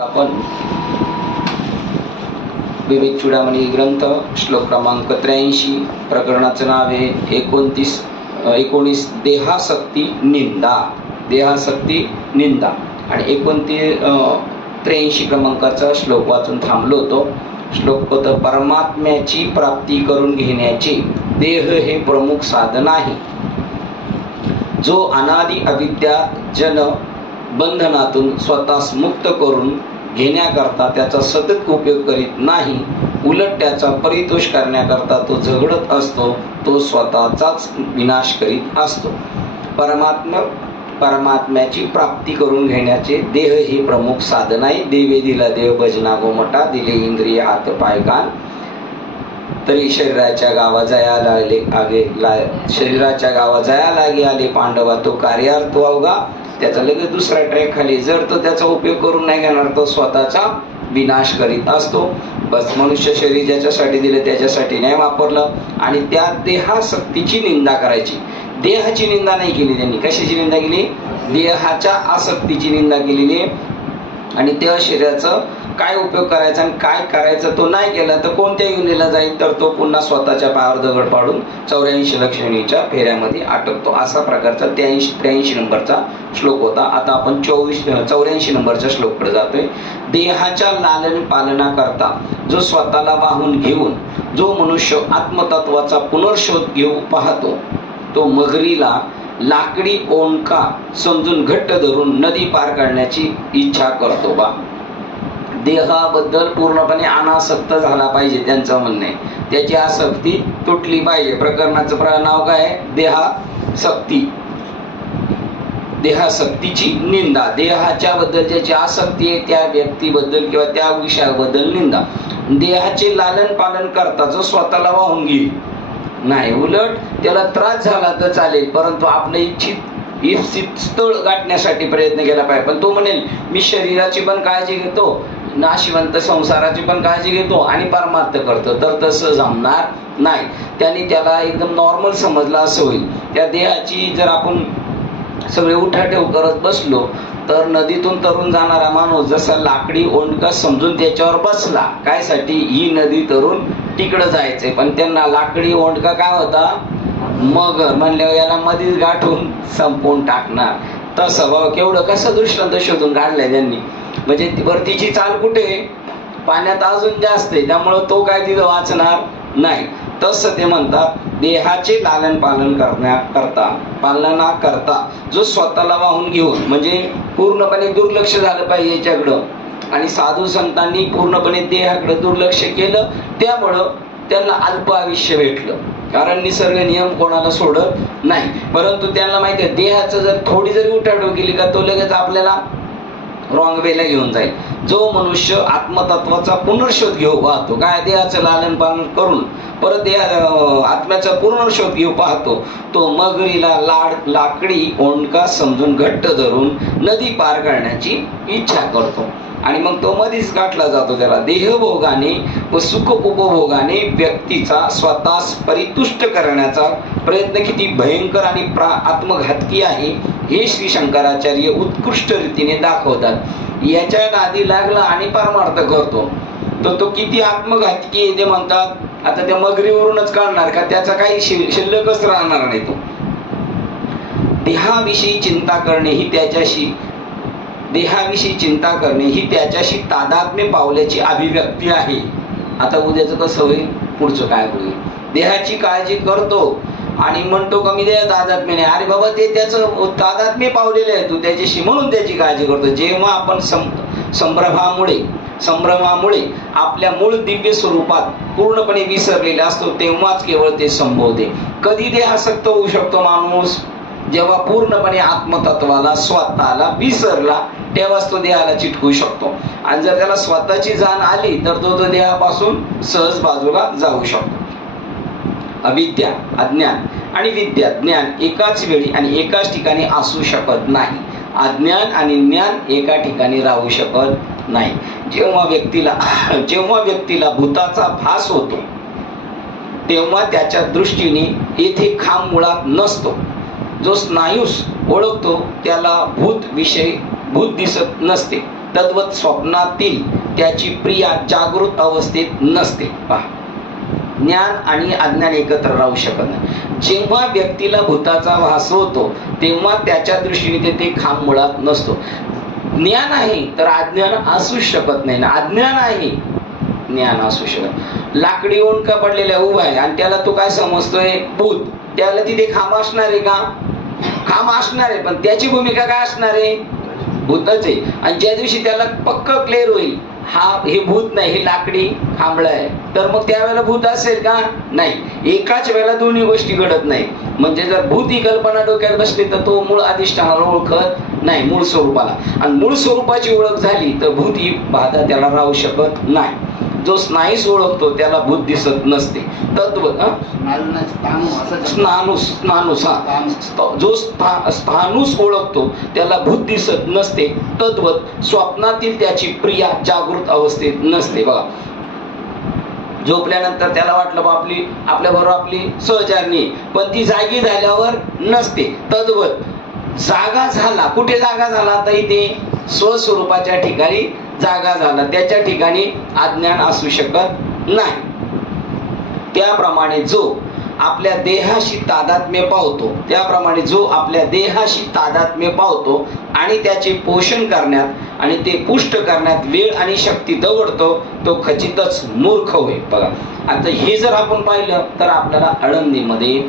आपण विवेक चूडामणी ग्रंथ श्लोक क्रमांक 83 प्रकरणाचं नाव आहे 19 देहासक्ती निंदा आणि 83 क्रमांकाचा श्लोक वाचून थांबलो होतो. श्लोक होतं, परमात्म्याची प्राप्ती करून घेण्याचे देह हे प्रमुख साधन आहे. जो अनादि अविद्या जन बंधनातून स्वतःस मुक्त करून घेण्याकरता त्याचा सतत उपयोग करीत नाही, उलट त्याचा परितोष करण्याकरता तो झगडत असतो, तो स्वतःचाच विनाश करीत असतो. परमात्म्याची प्राप्ती करून घेण्याचे देह हे प्रमुख साधन आहे. देवे दिला देव भजना गोमटा, दिले इंद्रिय हात पाय कान, तरी शरीराच्या गावा जया लागे आले पांडवा, तो कार्यार्थ अवघा. त्याचा लगेच दुसरा ट्रॅक खाली, जर तो त्याचा उपयोग करून नाही घेणार तो स्वतःचा विनाश करीत असतो. बस मनुष्य शरीर ज्याच्यासाठी दिले त्याच्यासाठी नाही वापरलं आणि त्या देहासक्तीची निंदा करायची. देहाची निंदा नाही केली त्यांनी. कशाची निंदा केली? देहाच्या आसक्तीची निंदा केलेली. आणि त्या शरीराचं काय उपयोग करायचा आणि काय करायचं तो नाही केला तर कोणत्या युनिला जाईल, तर तो पुन्हा स्वतःच्या पायावर दगड पाडून 84 लक्षणीच्या फेऱ्यामध्ये अटकतो. असा प्रकारचा 83 नंबरचा श्लोक होता. आता आपण 84 नंबरच्या श्लोककडे जातोय. देहाच्या लालन पालना करता जो स्वतःला वाहून घेऊन जो मनुष्य आत्मतत्वाचा पुनर्शोध घेऊ पाहतो, तो मगरीला लाकडी ओंडका समजून घट्ट धरून नदी पार करण्याची इच्छा करतो. बा, देहाबद्दल पूर्णपणे अनासक्त झाला पाहिजे त्यांचं म्हणणं आहे. त्याची आसक्ती तुटली पाहिजे. प्रकरणाचं नाव काय आहे? देहासक्तीची निंदा. देहाच्या बद्दल ज्याची आसक्ती आहे त्या व्यक्तीबद्दल किंवा त्या विषयाबद्दल निंदा. देहाचे लालन पालन करता जो स्वतःला वाहून घेईल नाही, उलट त्याला त्रास झाला तर चालेल, परंतु आपलं इच्छित स्थळ गाठण्यासाठी प्रयत्न केला पाहिजे. पण तो म्हणेल मी शरीराची पण काळजी घेतो, नाशिवंत संसाराची पण काळजी घेतो आणि परमार्थ करतो, तर तसं जमणार नाही. त्याने त्याला एकदम नॉर्मल समजलं असं होईल. त्या देहाची जर आपण सगळे उठाठेव करत बसलो तर नदीतून तरून जाणारा माणूस जसा लाकडी ओंडका समजून त्याच्यावर बसला, काय साठी? ही नदी तरून तिकडं जायचंय, पण त्यांना लाकडी ओंडका काय होता? मगर म्हणल्यावर याला मध्येच गाठून संपवून टाकणार. तसं भाऊ केवढं कसं दृष्टांत शोधून काढलंय त्यांनी. म्हणजे वरतीची चाल कुठे? पाण्यात अजून जास्त आहे, त्यामुळं तो काय तिथं वाचणार नाही. तसं ते म्हणतात, देहाचे लालन पालना करता जो स्वतःला वाहून घेऊन, म्हणजे पूर्णपणे दुर्लक्ष झालं पाहिजे याच्याकडं. आणि साधू संतांनी पूर्णपणे देहाकडे दुर्लक्ष केलं, त्यामुळं त्यांना अल्प आयुष्य भेटलं. कारण निसर्ग नियम कोणाला सोडत नाही. परंतु त्यांना माहिती आहे देहाचं जर थोडी जरी उठाठेव केली का तो लगेच आपल्याला रॉंग वेला घेऊन जाईल. जो मनुष्य आत्मतत्वाचा पुनर्शोध घेऊ पाहतो, काय देहाचं लालन पालन करून परत आत्म्याचा पुनर्शोध घेऊ पाहतो, तो मगरीला लाकडी ओंडका समजून घट्ट धरून नदी पार करण्याची इच्छा करतो आणि मग तो मधीच गाठला जातो. त्याला देहभोगाने व सुख उपभोगाने व्यक्तीचा स्वतःस परितुष्ट करण्याचा प्रयत्न किती भयंकर आणि आत्मघातकी आहे हे श्री शंकराचार्य उत्कृष्ट रीतीने दाखवतात. याच्या नादी लागला आणि परमार्थ करतो तर तो किती आत्मघातकी आहे ते म्हणतात. आता त्या मगरीवरूनच कळणार का त्याचा काही शिल्लकच राहणार नाही. तो देहाविषयी चिंता करणे ही त्याच्याशी तादात्म्य पावल्याची अभिव्यक्ती आहे. आता उद्याचं कसं होईल, पुढचं काय होईल? देहाची काळजी करतो आणि म्हणतो कमी देह तादात्म्याने. अरे बाबा, ते त्याचं तादात्म्य पावलेलं आहे तू त्याच्याशी, म्हणून त्याची काळजी करतो. जेव्हा आपण संभ्रमामुळे आपल्या मूळ दिव्य स्वरूपात पूर्णपणे विसरलेला असतो तेव्हाच केवळ ते संभवते. कधी देहासक्त होऊ शकतो माणूस? जेव्हा पूर्णपणे आत्मतत्वाला स्वतःला विसरला तेव्हाच तो देहाला चिटकू शकतो. आणि जर त्याला स्वतःची जाण आली तर तो देहापासून सहज बाजूला जाऊ शकतो. अविद्या, अज्ञान आणि विद्या, ज्ञान एकाच वेळी आणि एकाच ठिकाणी असू शकत नाही. अज्ञान आणि ज्ञान एका ठिकाणी राहू शकत नाही. जेव्हा व्यक्तीला भूताचा भास होतो तेव्हा त्याच्या दृष्टीने येथे खांब मुळात नसतो. जो स्नायूस ओळखतो त्याला भूत दिसत नसते. तद्वत स्वप्नातील त्याची प्रिया जागृत अवस्थेत नसते. पहा, ज्ञान आणि अज्ञान एकत्र राहू शकत नाही. जेव्हा व्यक्तीला भूताचा भास होतो तेव्हा त्याच्या दृष्टीने ते खांब मुळात नसतो. ज्ञान आहे तर अज्ञान असू शकत नाही ना, अज्ञान आहे ज्ञान असू शकत. लाकडी ओंडका पडलेला उभा आहे आणि त्याला तो काय समजतोय भूत, त्याला तिथे खांब असणार आहे का? खांब असणार आहे, पण त्याची भूमिका काय असणार आहे? भूतच आहे. आणि ज्या दिवशी त्याला पक्क क्लिअर होईल हे भूत नाही, हे लाकडी खांबळ आहे, तर मग त्यावेळेला भूत असेल का? नाही. एकाच वेळेला दोन्ही गोष्टी घडत नाही. म्हणजे जर भूत ही कल्पना डोक्यात बसली तर तो मूळ अधिष्ठानाला ओळखत नाही, मूळ स्वरूपाला. आणि मूळ स्वरूपाची ओळख झाली तर भूत ही बाधा त्याला राहू शकत नाही. जो स्नायूस ओळखतो त्याला भूत दिसत नसते. तत्व जो स्थाणूस ओळखतो त्याला भूत दिसत नसते. तद्वत स्वप्नातील त्याची प्रिया जागृत अवस्थेत नसते. बघा, झोपल्यानंतर त्याला वाटलं बा आपल्या बरोबर आपली सहचारणी, पण ती जागी झाल्यावर नसते. तद्वत जागा झाला, कुठे जागा झाला? तर इथे स्वस्वरूपाच्या ठिकाणी जागा झाला, त्याच्या ठिकाणी अज्ञान असू शकत नाही. त्याप्रमाणे जो आपल्या देहाशी तादात्म्य पावतो आणि त्याचे पोषण करण्यात आणि ते पुष्ट करण्यात वेळ आणि शक्ती दवडतो तो खचितच मूर्ख होय. बघा, आता हे जर आपण पाहिलं तर आपल्याला आळंदीमध्ये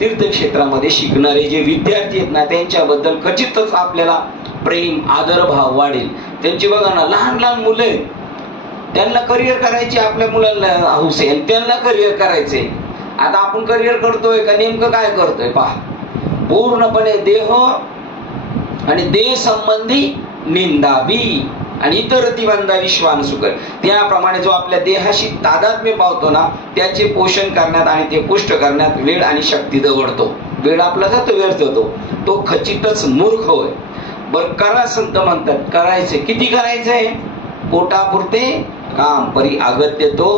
तीर्थक्षेत्रामध्ये शिकणारे जे विद्यार्थी आहेत ना, त्यांच्याबद्दल खचितच आपल्याला प्रेम आदर भाव वाढेल. त्यांची बघा ना, लहान लहान मुलं आहेत, त्यांना करिअर करायची, आपल्या मुलांना हौस आहे, त्यांना करिअर करायचंय. आता आपण करिअर करतोय का नेमकं काय करतोय? पहा, पूर्णपणे देह आणि देह संबंधी निंदावी आणि इतर तिवंदावी श्वान सुकर. त्याप्रमाणे जो आपल्या देहाशी तादात्म्य पावतो ना, त्याचे पोषण करण्यात आणि ते पुष्ट करण्यात वेळ आणि शक्ती दवडतो. वेळ आपला जातो, व्यर्थ होतो, तो खचितच मूर्ख होय. बर, करा संत म्हणतात, करायचे किती करायचंय? पोटापुरते काम परी अगत्य तो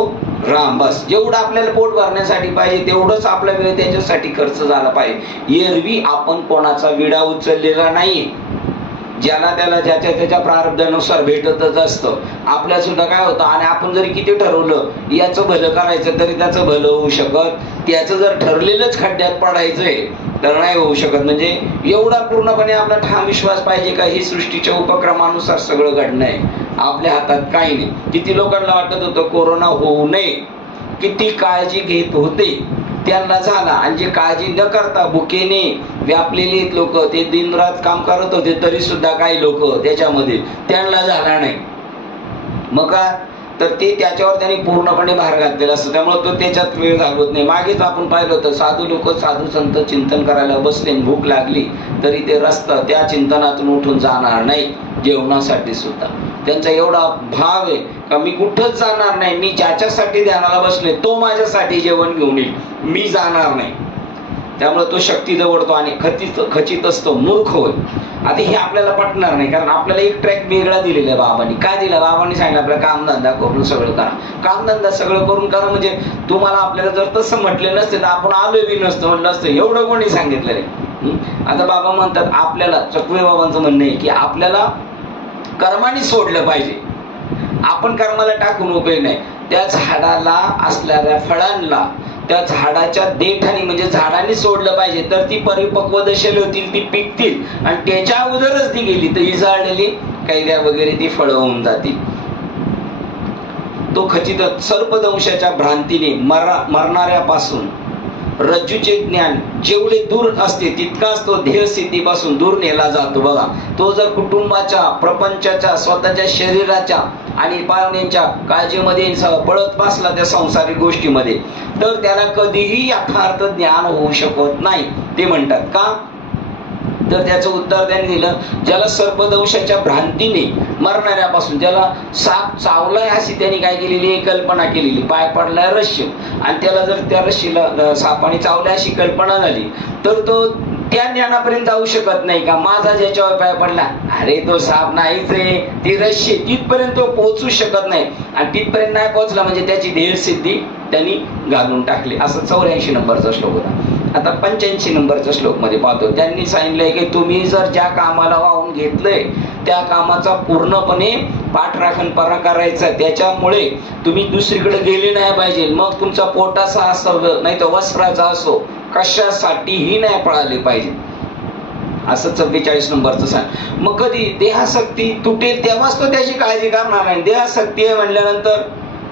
राम. बस, जेवढं आपल्याला पोट भरण्यासाठी पाहिजे तेवढंच आपला वेळ त्याच्यासाठी खर्च झाला पाहिजे. एरवी आपण कोणाचा विडा उचललेला नाही. ज्याला त्याला ज्याच्या त्याच्या प्रारब्धानुसार भेटतच असतं. आपल्या सुद्धा काय होतं, आणि आपण जरी किती ठरवलं याचं भलं करायचं तरी त्याचं भलं होऊ शकत, त्याचं जर ठरलेलंच खड्ड्यात पडायचंय तर नाही होऊ शकत. म्हणजे एवढा पूर्णपणे आपला ठाम विश्वास पाहिजे का ही सृष्टीच्या उपक्रमानुसार सगळं घडणं आहे, आपल्या हातात काही नाही. किती लोकांना वाटत होतं कोरोना होऊ नये, किती काळजी घेत होते, त्यांना झाला. आणि जे काळजी न करता भुकेने व्यापलेले लोक, ते दिनरात काम करत होते तरी सुद्धा काही लोक त्याच्यामध्ये, त्यांना झाला नाही. मग का तर ते त्याच्यावर त्यांनी पूर्णपणे भार घातलेला असतो, त्यामुळे तो त्याच्यात वेळ घालवत नाही. मागेच आपण पाहिलं होतं, साधू लोक साधू संत चिंतन करायला बसले, भूक लागली तरी ते रस्ता त्या चिंतनातून उठून जाणार नाही. जेवणासाठी सुद्धा त्यांचा एवढा भाव आहे का मी कुठंच जाणार नाही, मी ज्याच्यासाठी ध्यानाला बसले तो माझ्यासाठी जेवण घेऊन येईल, मी जाणार नाही. त्यामुळे तो शक्ती दवडतो आणि खचित असतो मूर्ख होय. आता हे आपल्याला पटणार नाही, कारण आपल्याला एक ट्रॅक वेगळा दिलेला आहे बाबांनी. काय दिला? बाबांनी सांगितलं आपल्याला कामधंदा करून सगळं करा. कामधंदा सगळं करून करा म्हणजे तुम्हाला आपल्याला जर तसं म्हटलं नसते तर आपण आलोय बी नसतं, म्हटलं असतं. एवढं कोणी सांगितलं रे? आता बाबा म्हणतात आपल्याला, चकवे बाबांचं म्हणणं आहे की आपल्याला कर्माने सोडलं पाहिजे, आपण कर्माला टाकून उपयोग नाही. त्या झाडाला असणाऱ्या फळांना त्या झाडाच्या देठाने म्हणजे झाडाने सोडलं पाहिजे, तर ती परिपक्व दशेला होतील, ती पिकतील. आणि त्याच्या अगोदरच ती गेली तर इजाळलेली कैऱ्या वगैरे ती फळं होऊन जातील. तो खचित सर्पदंशाच्या भ्रांतीने मरणाऱ्यापासून रज्जूचे ज्ञान जेवढे दूर असते तितकाच तो ध्येय सिद्धीपासून दूर नेला जातो. बघा, तो जर कुटुंबाच्या, प्रपंचाच्या, स्वतःच्या शरीराच्या आणि पाहुण्यांच्या काळजीमध्ये पळत बसला त्या संसारिक गोष्टीमध्ये, तर त्याला कधीही यथार्थ ज्ञान होऊ शकत नाही. ते म्हणतात का? तर त्याचं उत्तर त्यांनी दिलं, ज्याला सर्पदंशाच्या भ्रांतीने मरणाऱ्यापासून, ज्याला साप चावलाय अशी त्यांनी काय केलेली कल्पना केलेली, पाय पडलाय रश्य आणि त्याला जर त्या रश्मीला सापाने चावलाय अशी कल्पना झाली, तर तो त्या ज्ञानापर्यंत जाऊ शकत नाही का? माझा ज्याच्यावर पाय पडला, अरे तो साप नाहीच रे, ती रश्मी, तिथपर्यंत तो पोहोचू शकत नाही. आणि तिथपर्यंत नाही पोहोचला म्हणजे त्याची ध्येय सिद्धी त्यांनी घालून टाकली. असं 84 नंबरचा श्लोक होता. आता 85 नंबरच्या श्लोक मध्ये पाहतो, त्यांनी सांगितलंय की तुम्ही जर ज्या कामाला वाहून घेतलंय त्या कामाचा पूर्णपणे पाठराखणपणा करायचा, त्याच्यामुळे तुम्ही दुसरीकडे गेले नाही पाहिजे. मग तुमचा पोटाचा असो नाही तर वस्त्राचा असो, कशासाठीही नाही पळाले पाहिजे, असं 44 नंबरचं सांग. मग कधी देहासक्ती तुटेल तेव्हाच तो त्याची काळजी करणार नाही. देहासक्ती आहे म्हणल्यानंतर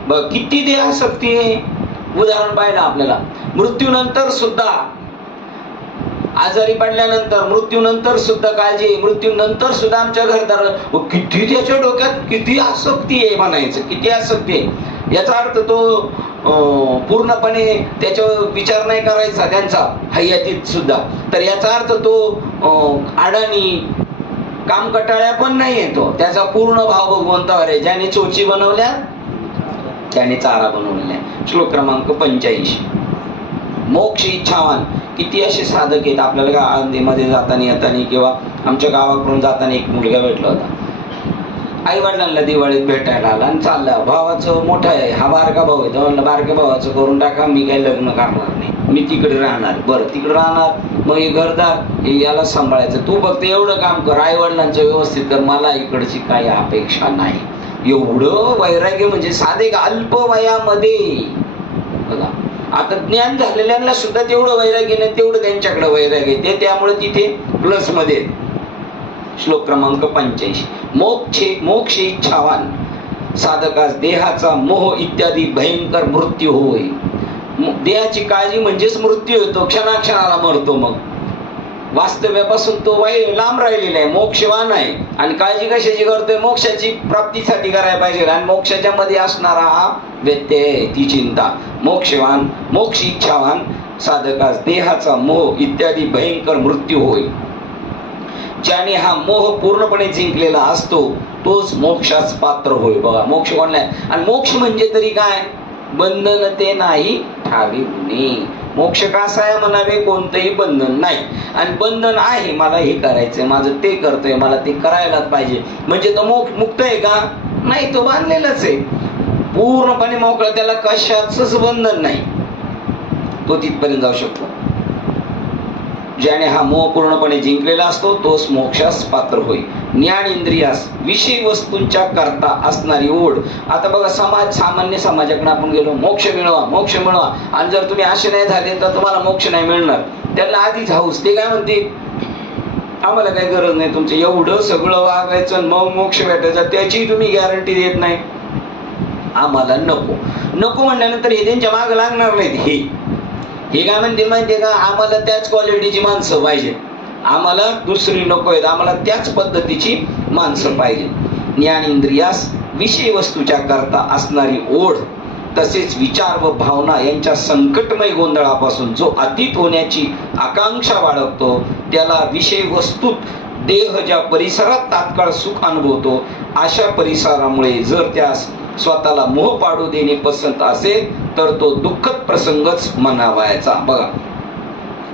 बघ किती देहासक्ती आहे. उदाहरण पाहिलं आपल्याला, मृत्यूनंतर सुद्धा, आजारी पडल्यानंतर, मृत्यूनंतर सुद्धा काळजी, मृत्यूनंतर सुद्धा आमच्या घरदार, किती त्याच्या डोक्यात किती आसक्ती आहे म्हणायचं, किती आसक्ती आहे. याचा अर्थ तो पूर्णपणे त्याच्यावर विचार नाही करायचा त्यांचा हयातीत सुद्धा. तर याचा अर्थ तो अडाणी काम कटाळ्या पण नाही येतो, त्याचा पूर्ण भाव भगवंतावर आहे. ज्याने चोची बनवल्या त्याने चारा बनवलेला आहे. श्लोक क्रमांक 85. मोक्ष इच्छावान. किती असे साधक आहेत आपल्याला का आळंदीमध्ये जाताना येताना किंवा आमच्या गावाकडून जाताना एक मुलगा भेटला होता. आई वडिलांना दिवाळीत भेटायला आला आणि चालला, भावाचं मोठं आहे, हा बारका भाऊ आहे. म्हणलं बारक्या भावाचं करून टाका, मी काही लग्न करणार नाही, मी तिकडे राहणार. बरं तिकडे राहणार, मग हे घरदार हे याला सांभाळायचं, तू फक्त एवढं काम कर, आई वडिलांचं व्यवस्थित कर, मला इकडची काही अपेक्षा नाही. एवढं वैराग्य म्हणजे साधे अल्प वयामध्ये बघा. आता ज्ञान झालेल्यांना सुद्धा तेवढं वैराग्य नाही, तेवढं त्यांच्याकडे वैराग्य ते, त्यामुळे तिथे प्लस मध्ये. श्लोक क्रमांक 85. मोक्ष इच्छावान साधकास देहाचा मोह इत्यादी भयंकर मृत्यू होय. देहाची काळजी म्हणजेच मृत्यू होतो, क्षणाक्षणाला मरतो. मग वास्तव्यापासून तो लांब राहिलेला आहे, मोक्षवान आहे. आणि काळजी कशाची करतोय? मोक्षाची प्राप्तीसाठी करायला पाहिजे. आणि मोक्षाच्या मध्ये असणारा हा व्यत्यय, ती चिंता. मोक्षवान मोक्ष इच्छावान साधकास देहाचा मोह इत्यादी भयंकर मृत्यू होय. ज्याने हा मोह पूर्णपणे जिंकलेला असतो तोच मोक्षाच पात्र होय. बघा मोक्ष कोणला आहे? आणि मोक्ष म्हणजे तरी काय? बंधन ते नाही ठाविणे. मोक्ष कसा आहे म्हणावे? कोणतंही बंधन नाही. आणि बंधन आहे, मला हे करायचंय, माझं ते करतोय, मला ते करायलाच पाहिजे, म्हणजे तो मुक्त आहे का? नाही, तो बांधलेलाच आहे. पूर्णपणे मोकळा, त्याला कशाचंच बंधन नाही, तो तिथपर्यंत जाऊ शकतो. ज्याने हा मोह पूर्णपणे जिंकलेला असतो तोच मोक्षास पात्र होईल. ज्ञान इंद्रियास विषय वस्तूंच्या करता असणारी ओढ. आता बघा, सामान्य समाजाकडे आपण गेलो, मोक्ष मिळवा मोक्ष मिळवा, आणि जर तुम्ही असे नाही झाले तर तुम्हाला मोक्ष नाही मिळणार. त्याला आधीच हाऊस, ते काय म्हणते, आम्हाला काही गरज नाही तुमचं एवढं सगळं वागायचं मग मोक्ष भेटायचा, त्याची तुम्ही गॅरंटी देत नाही, आम्हाला नको. नको म्हणल्यानंतर हे त्यांच्या मागे लागणार नाहीत. हे काय म्हणते माहितीये का? आम्हाला त्याच क्वालिटीची माणसं पाहिजे, आम्हाला दुसरी नको आहेत, आम्हाला त्याच पद्धतीची माणसं पाहिजे. ज्ञान इंद्रियास विषय वस्तूच्या करता असणारी ओढ तसेच विचार व भावना यांच्या संकटमय गोंधळापासून जो अतीत होण्याची आकांक्षा बाळगतो त्याला विषय वस्तूत देह ज्या परिसरात तात्काळ सुख अनुभवतो अशा परिसरामुळे जर त्यास स्वतःला मोह पाडू देणे पसंत असेल तर तो दुःखद प्रसंगच म्हणावायचा. बघा,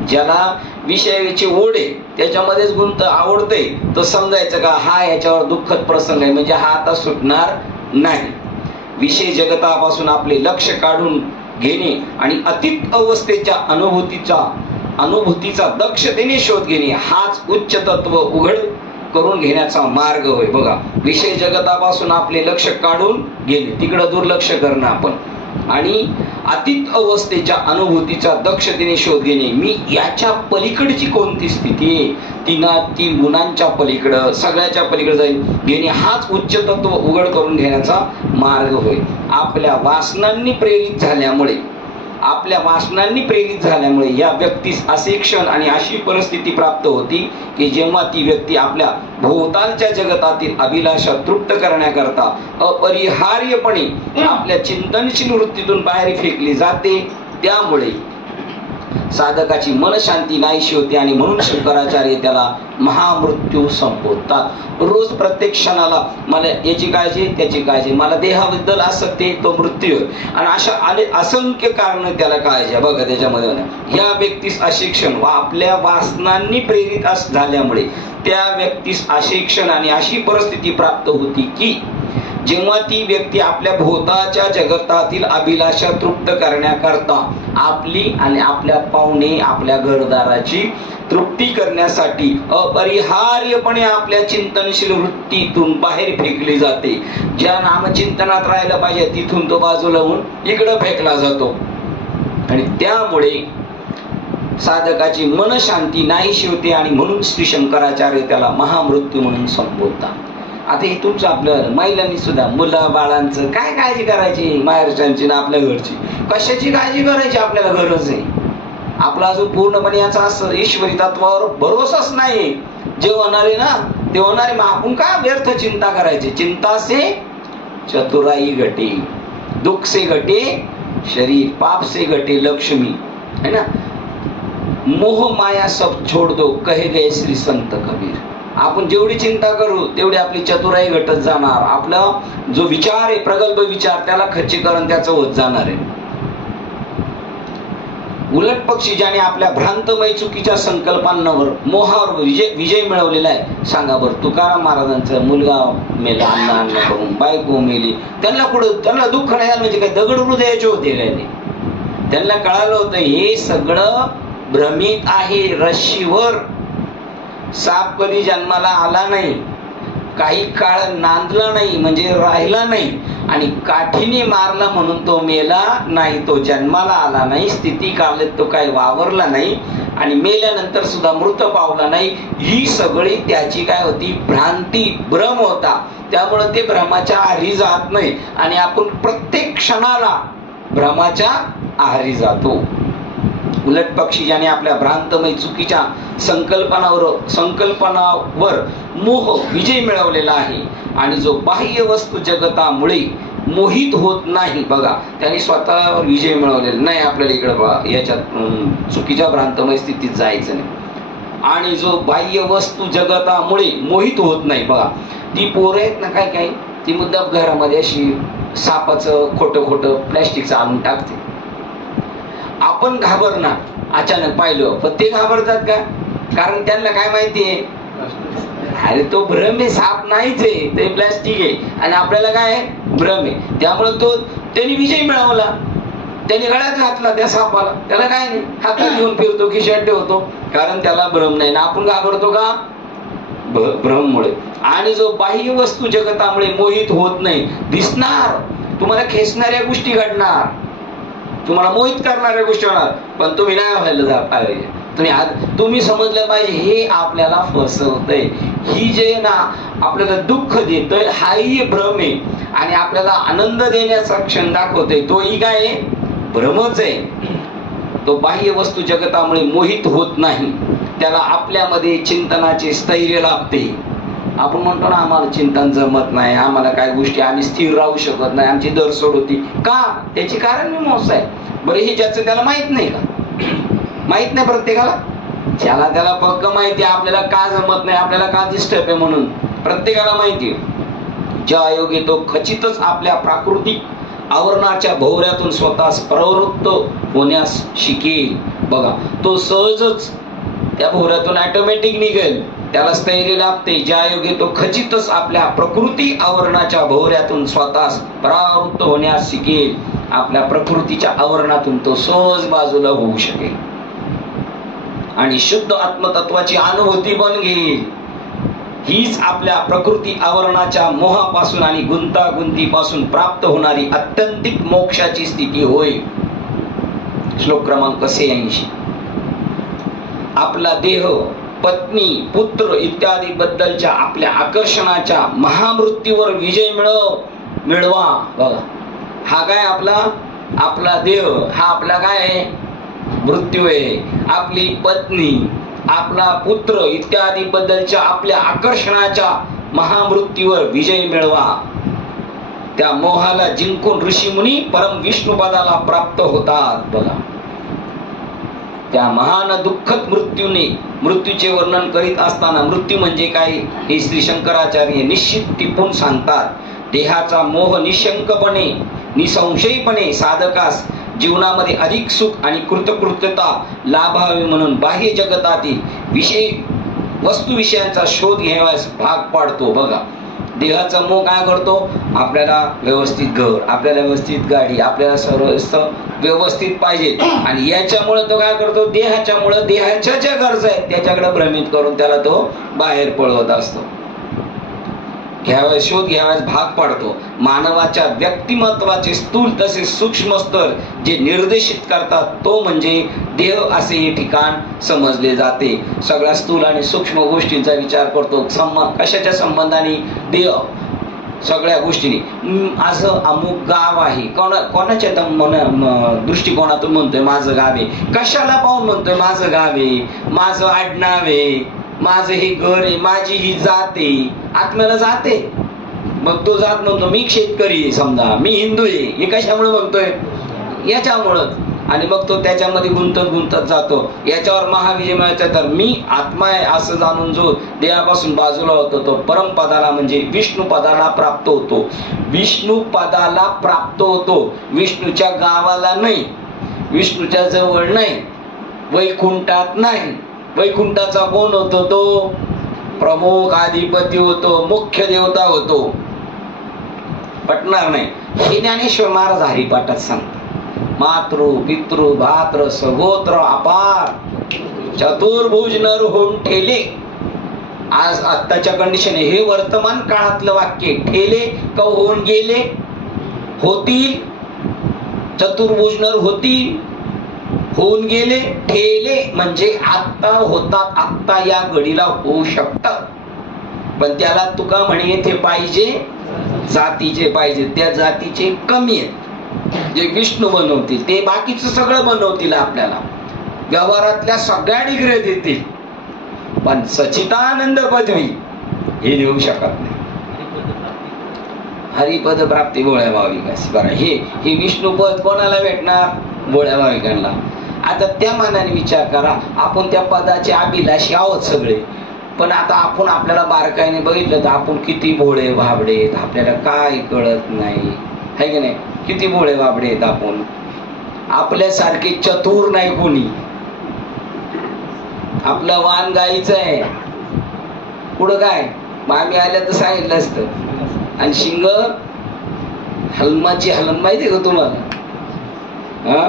ज्याला विषयाची ओढ आहे त्याच्यामध्येच गुंत आवडते तर समजायचं का हा याच्यावर दुःखद प्रसंग आहे, म्हणजे हा आता सुटणार नाही. विषय जगतापासून आपले लक्ष काढून घेणे आणि अतीत अवस्थेच्या अनुभूतीचा दक्षतेने शोध घेणे हाच उच्च तत्व उघड करून घेण्याचा मार्ग होय. बघा, विषय जगतापासून आपले लक्ष काढून घेणे, तिकडे दुर्लक्ष करणं आपण, आणि अतीत अवस्थेच्या अनुभूतीचा दक्षतेने शोध घेणे. मी याच्या पलीकडची कोणती स्थिती आहे ती गुणांच्या पलीकडं सगळ्याच्या पलीकडे जाईल घेणे हाच उच्च तत्व उघड करून घेण्याचा मार्ग होय. आपल्या वासनांनी प्रेरित झाल्यामुळे या व्यक्तीस असे क्षण आणि अशी परिस्थिती प्राप्त होती की जेव्हा ती व्यक्ती आपल्या भोवतालच्या जगतातील अभिलाषा तृप्त करण्याकरता अपरिहार्यपणे आपल्या चिंतनशील वृत्तीतून बाहेर फेकली जाते. त्यामुळे साधकाची मनशांती नाहीशी होते आणि म्हणून शंकराचार्य त्याला महामृत्यू संबोधतात. रोज प्रत्येक क्षणाला मला याची काळजी त्याची काळजी, मला देहाबद्दल आसक्ती, तो मृत्यू. आणि अशा असंख्य कारण त्याला काळजी. बघा त्याच्यामध्ये या व्यक्तीस असे क्षण व आपल्या वासनांनी प्रेरित झाल्यामुळे त्या व्यक्तीस असे क्षण आणि अशी परिस्थिती प्राप्त होती की जेव्हा ती व्यक्ती आपल्या भोवताच्या जगतातील अभिलाषा तृप्त करण्याकरता आपली आणि आपल्या पाहुणे आपल्या घरदाराची तृप्ती करण्यासाठी अपरिहार्यपणे आपल्या चिंतनशील वृत्तीतून बाहेर फेकली जाते, ज्या नामचिंतनात राहायला पाहिजे तिथून तो बाजूला होऊन इकडं फेकला जातो आणि त्यामुळे साधकाची मनशांती नाहीशी होते आणि म्हणून श्री शंकराचार्य त्याला महामृत्यू म्हणून संबोधतात. आता हे तुमचं आपलं महिलांनी सुद्धा मुला बाळांचं काय काळजी करायची, माहेरच्यांची ना आपल्या घरची कशाची काळजी करायची, आपल्याला गरज आहे. आपला अजून पूर्णपणे याचा असं ईश्वरी तत्वावर भरोसाच नाही. जे होणार आहे ना ते होणार आहे, मग आपण काय व्यर्थ चिंता करायची. चिंता से चतुराई घटे, दुख से घटे शरीर, पाप से घटे लक्ष्मी, है ना. मोह माया सब छोड़ दो कहे गए श्री संत कबीर. आपण जेवढी चिंता करू तेवढी आपली चतुराई घटत जाणार. आपला जो विचार आहे प्रगल्भ विचार त्याला खच्चीकरण त्याचं होत जाणार आहे. उलट पक्षी ज्याने आपल्या भ्रांतमय चुकीच्या संकल्पनांवर मोहावर विजय मिळवलेला आहे. सांगा बरं, तुकाराम महाराजांचा मुलगा मेला अन्न करून, बायको मेली, त्यांना दुःख नाही आलं म्हणजे काय दगड हृदयाचे होते काय ते. त्यांना कळालं होतं हे सगळं भ्रमित आहे. रश्शीवर साप कधी जन्माला आला नाही, काही काळ नांदला नाही म्हणजे राहिला नाही, आणि काठीने मारला म्हणून तो मेला नाही, तो जन्माला आला नाही, स्थिती काळात तो काही वावरला नाही आणि मेल्यानंतर सुद्धा मृत पावला नाही. ही सगळी त्याची काय होती, भ्रांती, भ्रम होता. त्यामुळे ते भ्रमाच्या आहारी जात नाही आणि आपण प्रत्येक क्षणाला भ्रमाच्या आहारी जातो. उलट पक्षी ज्याने आपल्या भ्रांतमय चुकीच्या संकल्पनावर मोह विजय मिळवलेला आहे आणि जो बाह्य वस्तू जगतामुळे मोहित होत नाही, बघा त्याने स्वतःवर विजय मिळवलेला नाही. आपल्याला इकडे याच्यात चुकीच्या भ्रांतमय स्थितीत जायचं नाही. आणि जो बाह्य वस्तू जगतामुळे मोहित होत नाही, बघा ती पोरं आहेत ना काय काय, ती मुद्दाम घरामध्ये अशी सापाचं खोटं प्लॅस्टिकचं आणून टाकते. आपण घाबरणार अचानक पाहिलं, पण ते घाबरतात का? कारण त्यांना काय माहितीये, अरे तो भ्रम आहे, साप नाहीच आहे, ते प्लॅस्टिक आहे. आणि आपल्याला काय भ्रम आहे. त्यामुळे त्यांनी विजय मिळवला, त्यांनी गळ्यात घातला त्या सापाला, त्याला काय नाही, हातात घेऊन फिरतो, खिशात ठेवतो, कारण त्याला भ्रम नाही. ना आपण घाबरतो का? भ्रममुळे. आणि जो बाह्य वस्तू जगतामुळे मोहित होत नाही, दिसणार तुम्हाला खेचणाऱ्या गोष्टी घडणार, तुम्हाला मोहित करणाऱ्या गोष्टी होणार, पण तुम्ही नाही व्हायला पाहिजे. तुम्ही समजलं पाहिजे हे आपल्याला फसवतंय. ही जे ना आपल्याला दुःख देतोय हाही भ्रम आहे आणि आपल्याला आनंद देण्याचा क्षण दाखवतोय तोही काय आहे, भ्रमच आहे. तो बाह्य वस्तू जगतामुळे मोहित होत नाही, त्याला आपल्यामध्ये चिंतनाचे स्थैर्य लाभते. आपण म्हणतो ना आम्हाला चिंतन जमत नाही, आम्हाला काय गोष्टी आम्ही स्थिर राहू शकत नाही, आमची दरसोड होती का, त्याची कारण मीमांसा आहे. बरं हे ज्याचं त्याला माहित नाही का? माहित नाही प्रत्येकाला, ज्याला त्याला पक्क माहिती आपल्याला का जमत नाही, आपल्याला का डिस्टर्ब आहे म्हणून प्रत्येकाला माहिती. ज्या योगे तो खचितच आपल्या प्राकृतिक आवरणाच्या भोवऱ्यातून स्वतःस प्रवृत्त होण्यास शिकेल, बघा तो सहजच त्या भोवऱ्यातून ऑटोमॅटिक निघेल, त्याला स्थैर्य लाभते. ज्या योगे तो खचितच आपल्या प्रकृती आवरणाच्या भोवऱ्यातून स्वतःस परावृत्त होण्यास शिकेल, आपल्या प्रकृतीच्या आवरणातून तो सहज बाजूला होऊ शकेल आणि शुद्ध आत्मतत्वाची अनुभूती पण घेईल. हीच आपल्या प्रकृती आवरणाच्या मोहापासून आणि गुंतागुंतीपासून प्राप्त होणारी अत्यंतिक मोक्षाची स्थिती होय. श्लोक क्रमांक 86. आपला देह, पत्नी, पुत्र इत्यादी बद्दलच्या आपल्या आकर्षणाच्या महामृत्यूवर विजय मिळवा. बघा हा काय आपला देह, हा आपला काय आहे, मृत्यू आहे. आपली पत्नी, आपला पुत्र इत्यादी बद्दलच्या आपल्या आकर्षणाच्या महामृत्यूवर विजय मिळवा. त्या मोहाला जिंकून ऋषीमुनी परम विष्णुपदाला प्राप्त होतात. बघा त्या महान दुःखद मृत्यूचे वर्णन करीत असताना मृत्यू म्हणजे काय हे श्री शंकराचार्य निश्चित टिपून सांगतात. देहाचा मोह निशंकपणे निसंशयीपणे साधकास जीवनामध्ये अधिक सुख आणि कृतकृत्यता लाभावी म्हणून बाह्य जगतातील वस्तू विषयांचा शोध घेण्यास भाग पाडतो. बघा देहाचा मोह काय करतो? आपल्याला व्यवस्थित घर, आपल्याला व्यवस्थित गाडी, आपल्याला सर्व व्यवस्थित पाहिजे, आणि याच्यामुळे तो काय करतो? देहाच्यामुळे देहाच्या ज्या गरजा आहेत त्याच्याकडे भ्रमित करून त्याला तो बाहेर पळवत असतो, शोध घ्याव्यास भाग पाडतो. मानवाच्या व्यक्तिमत्वाचे स्थूल तसेच सूक्ष्म स्तर जे निर्देशित करतात तो म्हणजे देह असे हे ठिकाण समजले जाते. सगळ्या स्थूल आणि सूक्ष्म गोष्टींचा विचार करतो. कशाच्या संबंधाने? देह, सगळ्या गोष्टींनी. असं अमुक गाव आहे, कोणाच्या दृष्टिकोनातून म्हणतोय माझं गाव आहे? कशाला पाहून म्हणतोय माझं गाव आहे, माझं आडनाव आहे, माझं हे घर आहे, माझी ही जात आहे? आत्म्याला जाते. मग तो जात म्हणतो मी शेतकरी आहे, समजा मी हिंदू आहे, हे कशामुळे म्हणतोय? याच्यामुळं. आणि मग तो त्याच्यामध्ये गुंतत जातो. याच्यावर महाविजय मिळायचा तर मी आत्मा आहे असं जाणून जो देहापासून बाजूला होतो तो परमपदाला म्हणजे विष्णू पदाला प्राप्त होतो. विष्णू पदाला प्राप्त होतो, विष्णूच्या गावाला नाही, विष्णूच्या जवळ नाही, वैकुंठात नाही. वैकुंठाचा कोण होतो? तो प्रमुख अधिपती होतो, मुख्य देवता होतो. पटणार नाही. हे ज्ञानेश्वर महाराज हरिपाठात सांगतात. मातृ पितृ भात्र सगोत्र अपार चतुर्भुज नर होऊन ठेले. आज आत्ताच्या कंडिशन हे वर्तमान काळातलं वाक्य. ठेले का होऊन गेले? होतील. चतुर्भुज नर होतील, होऊन गेले. ठेले म्हणजे आत्ता होतात, आत्ता या घडीला होऊ शकतात. पण त्याला तुका म्हणे येथे पाहिजे जातीचे पाहिजे. त्या जातीचे कमी आहेत. जे विष्णू बनवतील ते बाकीचं सगळं बनवतील, आपल्याला व्यवहारातल्या सगळ्या डिग्र्या देतील, पण सच्चिदानंद पदवी हे देऊ शकत नाही. हरिपद प्राप्ती भोळ्या भाविकास. बरं, हे विष्णुपद कोणाला भेटणार? भोळ्या भाविकांना. आता त्या मानाने विचार करा, आपण त्या पदाचे अभिलाषी आहोत सगळे, पण आता आपण आपल्याला बारकाईने बघितलं तर आपण किती भोळे भाबडे, आपल्याला काय कळत नाही, है की नाही? किती भोळे बाबडे आहेत आपण. आपल्यासारखे चतुर नाही कोणी. आपलं वाण गाईचं आहे, पुढं काय मामी आल्या तर सांगितलं असतं. आणि शिंग हलमाची हलन माहिती का तुम्हाला?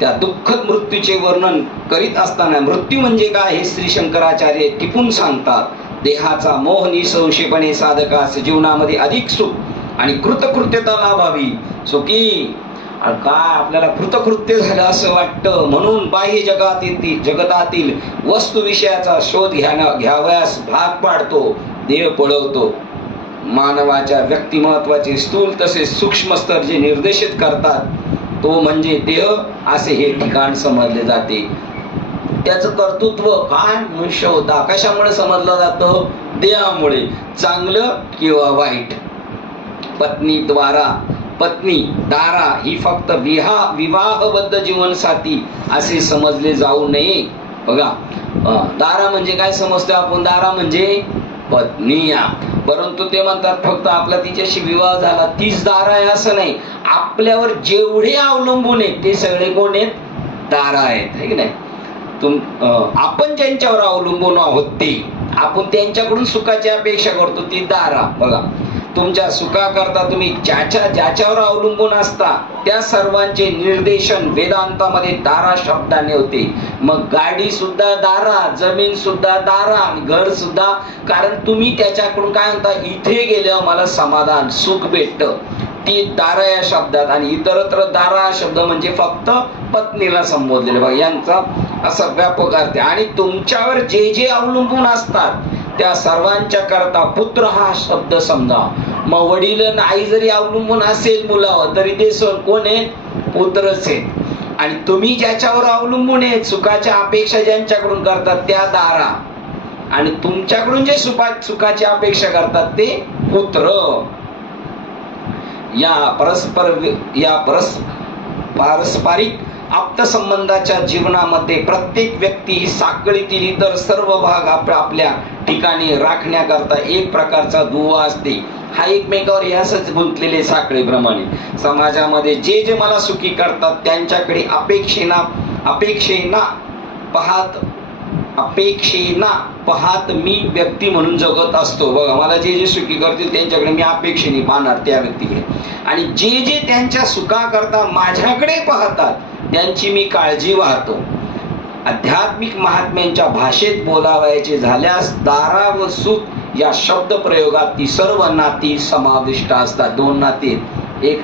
त्या दुःखद मृत्यूचे वर्णन करीत असताना मृत्यू म्हणजे काय हे श्री शंकराचार्य टिपून सांगतात. देहाचा मोह निसंशयपणे साधकास जीवनामध्ये अधिक सुख आणि कृतकृत्यता लाभावी. सुखी काय आपल्याला कृतकृत्य झालं असं वाटतं, म्हणून बाह्य जगतातील वस्तू विषयाचा शोध घ्यावयास भाग पाडतो, देह पळवतो. मानवाच्या व्यक्तिमत्वाचे स्थूल तसेच सूक्ष्म स्तर जे निर्देशित करतात तो म्हणजे देह असे हे ठिकाण समजले जाते. त्याचं कर्तृत्व काय? मनुष्य होता. कशामुळे समजलं जातं? देहामुळे. चांगलं किंवा वाईट. पत्नी दारा ही फक्त विवाहबद्ध जीवनसाथी असे समजले जाऊ नये. बघा, दारा म्हणजे काय समजतो आपण? दारा म्हणजे पत्नी. परंतु ते म्हणतात फक्त आपला तिच्याशी विवाह झाला तीच दारा आहे असं नाही. आपल्यावर जेवढे अवलंबून आहेत ते सगळे कोण आहेत? दारा आहेत, है की नाही? आपण ज्यांच्यावर अवलंबून आहोत ते, आपण त्यांच्याकडून सुखाची अपेक्षा करतो, ती दारा. बघा, तुमच्या सुखाकरता तुम्ही ज्याच्यावर अवलंबून असता त्या सर्वांचे निर्देशन वेदांतामध्ये दारा शब्दाने होते. मग गाडी सुद्धा दारा, जमीन सुद्धा दारा, आणि घर सुद्धा. कारण तुम्ही त्याच्याकडून काय म्हणता? इथे गेल्यावर मला समाधान सुख भेटतं, ती दारा या शब्दात. आणि इतरत्र दारा शब्द म्हणजे फक्त पत्नीला संबोधलेले. बघा, यांचा असा व्यापक अर्थ. आणि तुमच्यावर जे जे अवलंबून असतात त्या सर्वांच्या करता पुत्र हा शब्द समजा. मग वडील आई जरी अवलंबून असेल मुलावर तरी ते कोण आहेत? पुत्रच आहेत. आणि तुम्ही ज्याच्यावर अवलंबून आहेत, सुखाच्या अपेक्षा ज्यांच्याकडून करतात त्या दारा, आणि तुमच्याकडून जे सुखाची अपेक्षा करतात ते पुत्र. या पारस्परिक आप्तसंबंधाच्या जीवनामध्ये प्रत्येक व्यक्ती ही साखळीतील इतर सर्व भाग आपल्या ठिकाणी राखण्याकरता एक प्रकारचा दुवा असते. हा एकमेकावर यासच गुंतलेले साखळीप्रमाणे समाजामध्ये जे जे मला सुखी करतात त्यांच्याकडे अपेक्षेना पाहत अपेक्षेना पाहत मी व्यक्ती म्हणून जगत असतो. बघा, मला जे जे सुखी करतील त्यांच्याकडे मी अपेक्षेने पाहणार त्या व्यक्तीकडे, आणि जे जे त्यांच्या सुखाकरता माझ्याकडे पाहतात त्यांची मी काळजी वाहतो. आध्यात्मिक महात्म्यांच्या भाषेत बोलावायचे झाल्यास दारा व सुख या शब्द प्रयोगात ती सर्व नाती समाविष्ट असतात. दोन नाती, एक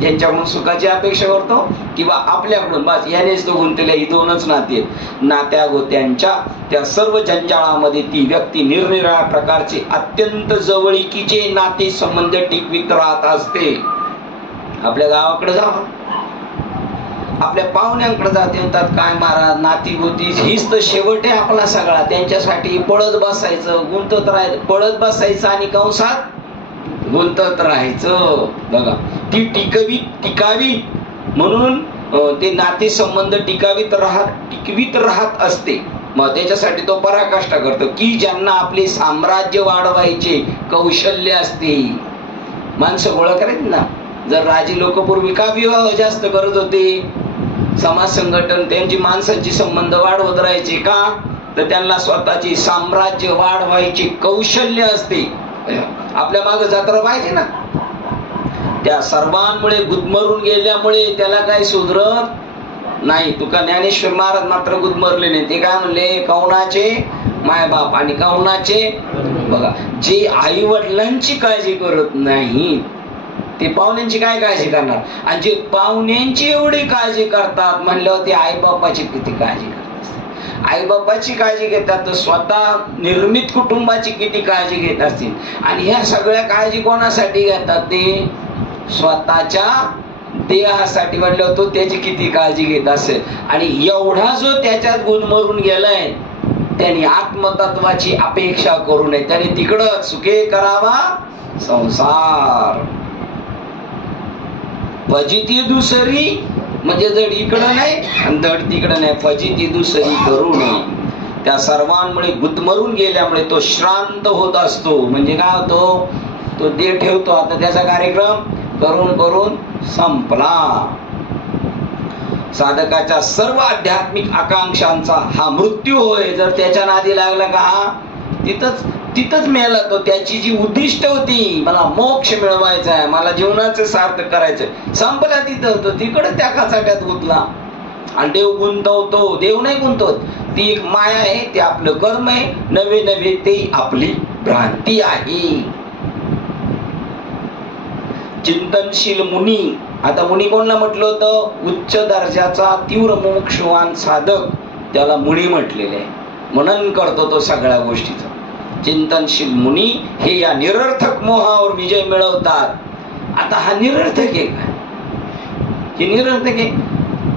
ज्यांच्याकडून सुखाची अपेक्षा करतो किंवा आपल्याकडून, बस यानेच तो गुंतलेल्या ही दोनच नाती आहेत. नात्या गोत्यांच्या त्या सर्व जंजाळामध्ये ती व्यक्ती निरनिराळ्या प्रकारचे अत्यंत जवळीकीचे नाते संबंध टिकवीत राहत असते. आपल्या गावाकडे जावं, आपल्या पाहुण्यांकडे जाते, म्हणतात काय महाराज नाती गोती हीच तर शेवट आहे आपला सगळा. त्यांच्यासाठी पळत बसायचं, गुंतत राहायचं, पळत बसायचं आणि कंसात गुंतत राहायचं. बघा, ती टिकावी म्हणून ते नाते संबंध टिकवीत राहत असते. मग त्याच्यासाठी तो पराकाष्ठा करतो की ज्यांना आपले साम्राज्य वाढवायचे कौशल्य असते. माणसं गोळा करायची ना. जर राजी लोक पूर्वी का विवाह जास्त करत होते, समाज संघटन त्यांची माणसाची संबंध वाढवत राहायचे का, तर त्यांना स्वतःची साम्राज्य वाढवायचे कौशल्य असते. आपल्या मागे जत्रा पाहिजे ना. त्या सर्वांमुळे गुदमरून गेल्यामुळे त्याला काही सुधरत नाही. तुका ज्ञानेश्वर महाराज मात्र गुदमरले नाही. ते काय म्हणले, कौनाचे मायबाप आणि कौनाचे, बघा, जे आई वडिलांची काळजी करत नाही ते पाहुण्यांची काय काळजी करणार, आणि जे पाहुण्यांची एवढी काळजी करतात म्हणल्यावर ते आई बापाची किती काळजी करतात. आई बापाची काळजी घेतात तर स्वतः निर्मित कुटुंबाची किती काळजी घेत असतील. आणि ह्या सगळ्या काळजी कोणासाठी घेतात, ते स्वतःच्या देहासाठी. म्हटलं तो त्याची किती काळजी घेत असेल. आणि एवढा जो त्याच्यात गुदमरून गेलाय त्यांनी आत्मतत्वाची अपेक्षा करू नये. त्याने तिकडं सुखे करावा संसार, फजिती दुसरी, म्हणजे जड इकडं नाही आणि धड तिकडं नाही, फजिती दुसरी करू नये. त्या सर्वांमुळे गुदमरून गेल्यामुळे तो श्रांत होत असतो. म्हणजे काय होतो, तो देह ठेवतो. आता त्याचा कार्यक्रम करून करून संपला. साधकाच्या सर्व आध्यात्मिक आकांक्षांचा हा मृत्यू होय. जर त्याच्या नादी लागला का तिथंच मेला तो. त्याची जी उद्दिष्ट होती, मला मोक्ष मिळवायचा आहे, मला जीवनाचं सार्थक करायचंय, संपला तिथं. तो तिकडे त्या काचाट्यात गुंतला. आणि देव गुंतवतो, देव नाही गुंतवत, ती एक माया आहे, ते आपलं कर्म आहे. नवे नवे ते आपली भ्रांती आहे. चिंतनशील मुनी, आता मुनी कोणला म्हटलं होतं, उच्च दर्जाचा तीव्र मोक्षवान साधक, त्याला मुनी म्हटलेले आहे. मनन करतो तो सगळ्या गोष्टीचं. चिंतनशील मुनी हे या निरर्थक मोहावर विजय मिळवतात. आता हा निरर्थक आहे का, हे निरर्थक आहे.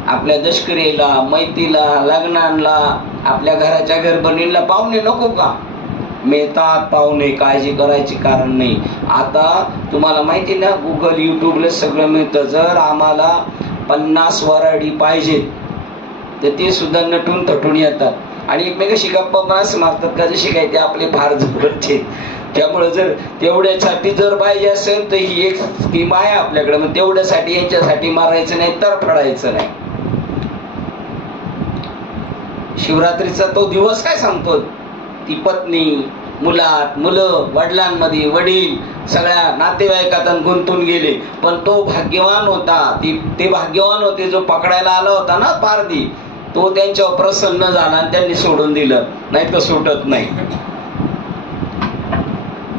आपल्या दशकरीला, मैतीला, लग्नांना, आपल्या घराच्या घरभरणीला पाहुणे नको का, मिळतात पाहुणे, काळजी करायची कारण नाही. आता तुम्हाला माहिती ना, गुगल युट्यूबला सगळं मिळतं. जर आम्हाला 50 वराडी पाहिजेत तर ते सुद्धा नटून थटून येतात आणि एकमेकाशी गप्पा मास मारतात का जशी काय ते आपले फार जवळचे. त्यामुळे जर तेवढ्यासाठी जर पाहिजे असेल तर ही एक स्कीम आहे आपल्याकडे. मग तेवढ्यासाठी यांच्यासाठी मारायचं नाही तर फडायचं नाही. शिवरात्रीचा तो दिवस काय सांगतो, ती पत्नी, मुलात मुलं, वडिलांमध्ये वडील, सगळ्या नातेवाईकात गुंतून गेले. पण तो भाग्यवान होता, ते भाग्यवान होते जो पकडायला आला होता ना पारधी, तो त्यांच्यावर प्रसन्न झाला आणि त्यांनी सोडून दिलं, नाही तर सुटत नाही.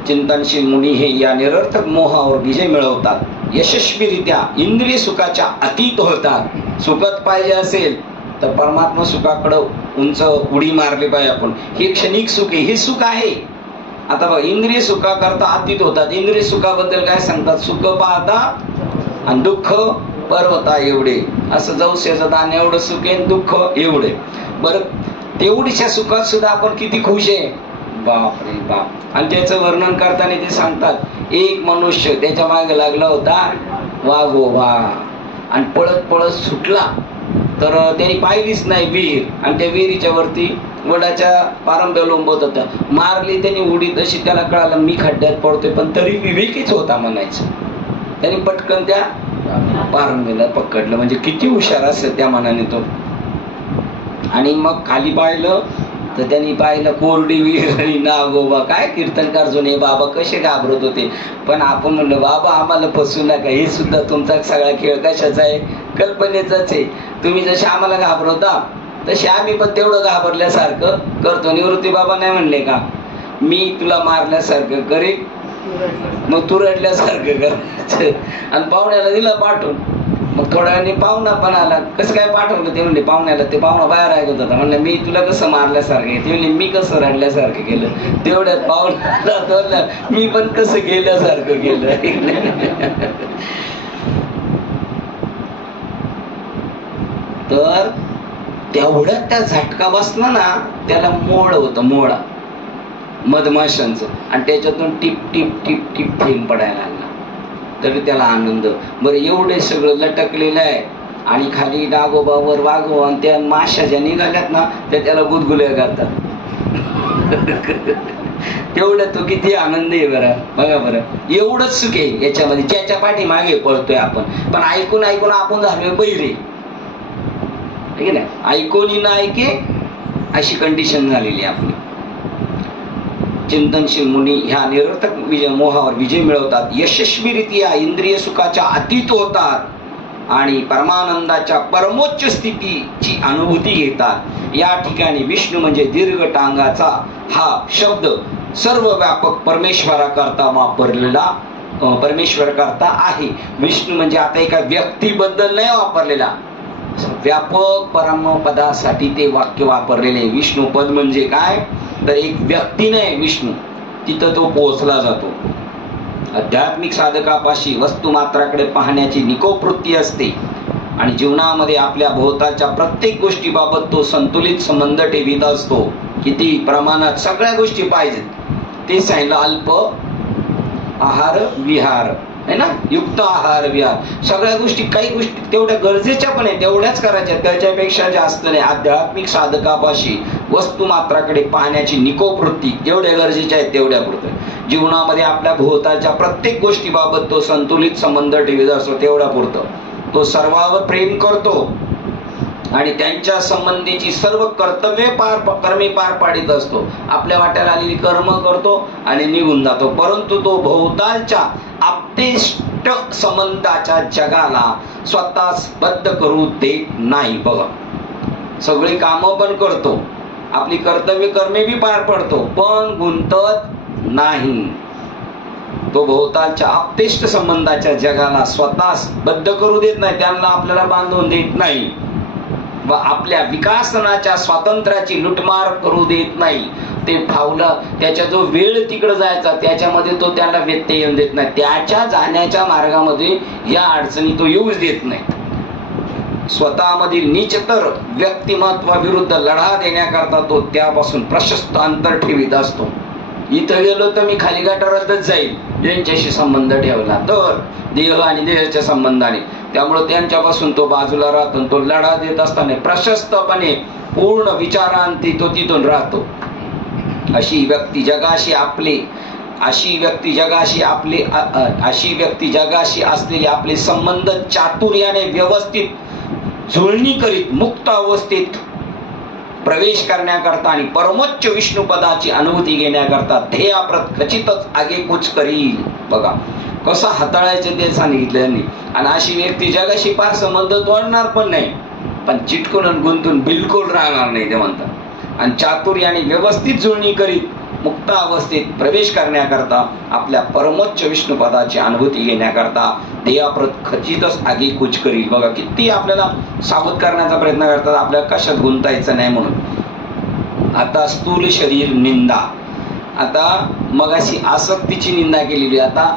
चिंतनशील मुनी हे या निरर्थक मोहावर विजय मिळवतात. यशस्वीरित्या इंद्रिय सुखाच्या अतीत होतात. सुखत पाहिजे असेल तर परमात्मा सुखाकडे उंच उडी मारली पाहिजे आपण. हे क्षणिक सुख आहे, हे सुख आहे. आता बघा, इंद्रिय सुखा करता अतीत होतात. इंद्रिय सुखाबद्दल काय सांगतात, सुख पाहता आणि दुःख पर्वता एवढे. असं जवसेचं दान एवढं सुख आहे, दुःख एवढे. बरं, तेवढीच्या सुखात सुद्धा आपण किती खुश आहे, बाप रे बाप. आणि त्याचं वर्णन करताना ते सांगतात, एक मनुष्य त्याच्या मागे लागला होता वाघोबा आणि पळत पळत सुटला तर त्यांनी पाहिलीच नाही विहीर, आणि त्या विहिरीच्या वरती वडाच्या पारंब्या लोंबत होता. मारली त्यांनी उडी तशी, त्याला कळालं मी खड्ड्यात पडतोय, पण तरी विवेकीच होता म्हणायचं. त्यांनी पटकन त्या पारंब्याला पकडलं. म्हणजे किती हुशार असेल त्या मनाने तो. आणि मग खाली पाहिलं तर त्यांनी पाहिलं कोरडी विहीर आणि नागोबा. काय कीर्तनकार जुने बाबा कसे घाबरत होते. पण आपण म्हणलं बाबा आम्हाला फसू नका, हे सुद्धा तुमचा सगळा खेळ कशाचा आहे, कल्पनेचाच आहे. तुम्ही जसे आम्हाला घाबरवता तसे आम्ही पण तेवढं घाबरल्यासारखं करतो. निवृत्ती बाबा नाही म्हणले का, मी तुला मारल्यासारखं करेन मग तू रडल्यासारखं करायचं. आणि पाहुण्याला दिलं पाठवून. मग थोड्या वेळाने पाहुणा पण आला. कसं काय पाठवलं ते म्हणले पाहुण्याला, ते पाहुणा बाहेर ऐकत होता. म्हणलं मी तुला कसं मारल्यासारखं, ते म्हणले मी कसं रडल्यासारखं केलं. तेवढ्यात पाहुण्याला मी पण कसं गेल्यासारखं केलं. तर तेवढ्यात त्या झटका बसला ना, त्याला मोळ होतं, मोळा मधमाशांचं, आणि त्याच्यातून टिप टिप टिप टिप थेंब पडायला लागला. तरी त्याला आनंद. बरं एवढे सगळं लटकलेलं आहे आणि खाली नागोबावर वाघोबा आणि त्या माशा ज्या निघाल्यात ना त्या त्याला गुदगुल्या करतात. तेवढं तो किती आनंद आहे बरं. बघा बरं एवढंच सुख आहे याच्यामध्ये, ज्याच्या पाठी मागे पळतोय आपण. पण ऐकून ऐकून आपण झालोय बैरे, ठीक आहे. ऐकून न ऐके अशी कंडिशन झालेली आहे आपली. चिंतनशील मुनी ह्या निरर्थक मोहावर विजय मिळवतात, यशस्वीरित्या इंद्रिय सुखाच्या अतीत होतात आणि परमानंदाच्या परमोच्च स्थितीची अनुभूती घेतात. या ठिकाणी विष्णू म्हणजे दीर्घ टांगाचा हा शब्द सर्व व्यापक परमेश्वराकरता वापरलेला, परमेश्वर करता आहे. विष्णू म्हणजे आता एका व्यक्तीबद्दल नाही वापरलेला, व्यापक परमपदासाठी ते वाक्य वापरलेले. विष्णू पद म्हणजे काय, तर एक व्यक्ती नाही विष्णू, तिथं तो पोहोचला जातो. आध्यात्मिक साधकापाशी वस्तुमात्राकडे पाहण्याची निकोपवृत्ती असते आणि जीवनामध्ये आपल्या भोवतालच्या प्रत्येक गोष्टीबाबत तो संतुलित संबंध ठेवीत असतो. किती प्रमाणात सगळ्या गोष्टी पाहिजेत ते सांगितलं. अल्प आहार विहार आहे ना, युक्त आहार विहार, सगळ्या गोष्टी, काही गोष्टी तेवढ्या गरजेच्या पण आहे तेवढ्याच करायच्या, त्याच्यापेक्षा जास्त नाही. आध्यात्मिक साधकापाशी वस्तुमात्राकडे पाहण्याची निकोपवृत्ती जेवढ्या गरजेच्या आहेत तेवढ्या पुरतं. जीवनामध्ये आपल्या भोवतालच्या प्रत्येक गोष्टीबाबत तो संतुलित संबंध ठेवीत असतो, तेवढ्या पुरतं. तो सर्वावर प्रेम करतो आणि त्यांच्या संबंधीची सर्व कर्तव्ये कर्मे पार पाडित असतो. आपल्या वाट्याला आलेली कर्म करतो आणि निघून जातो. परंतु तो भोवतालच्या आप्तेष्ट संबंधाच्या जगाला स्वतःच बद्ध करू देत नाही. बघा सगळी कामं पण करतो, आपली कर्तव्य कर्मे बी पार पडतो, पण गुंतत नाही. तो भोवतालच्या आप्तेष्ट संबंधाच्या जगाला स्वतःच बद्ध करू देत नाही, त्यांना आपल्याला बांधून देत नाही व आपल्या विकासनाच्या स्वातंत्र्याची लुटमार करू देत नाही. ते फावलं त्याच्या जो वेळ तिकडे जायचा त्याच्यामध्ये तो त्याला व्यत्यय येऊन देत नाही. त्याच्या जाण्याच्या मार्गामध्ये या अडचणी तो येऊच देत नाही. स्वतःमधील नीचतर व्यक्तिमत्वाविरुद्ध लढा देण्याकरता तो त्यापासून प्रशस्त अंतर ठेवीत असतो. इथं गेलो तर मी खाली गटारातच जाईल यांच्याशी संबंध ठेवला तर, देह आणि देहाच्या संबंधाने, त्यामुळे त्यांच्यापासून तो बाजूला राहतो. तो लढा देत असताना प्रशस्तपणे पूर्ण विचारांती तो तिथून राहतो. अशी व्यक्ती जगाशी असलेले आपले संबंध चातुर्याने व्यवस्थित जुळणी करीत मुक्त अवस्थेत प्रवेश करण्याकरता आणि परमोच्च विष्णू पदाची अनुभूती घेण्याकरता ध्येयाप्रत खचितच आगेकूच करील. बघा कसं हाताळायचं ते सांगितलं यांनी. आणि अशी व्यक्ती जगाशी फार संबंध तोडणार पण नाही, पण चिटकून आणि गुंतून बिलकुल राहणार नाही ते म्हणतात. आणि चातुर्याने व्यवस्थित जुळणी करीत मुक्त अवस्थेत प्रवेश करण्याकरता आपल्या परमोच्च विष्णू पदाची अनुभूती घेण्याकरता ध्येयाप्रत खचितच आगेकूच करील. बघा किती आपल्याला सावध करण्याचा प्रयत्न करतात, आपल्याला कशात गुंतायचं नाही म्हणून. आता स्थूल शरीर निंदा. आता मगाशी आसक्तीची निंदा केलेली, आता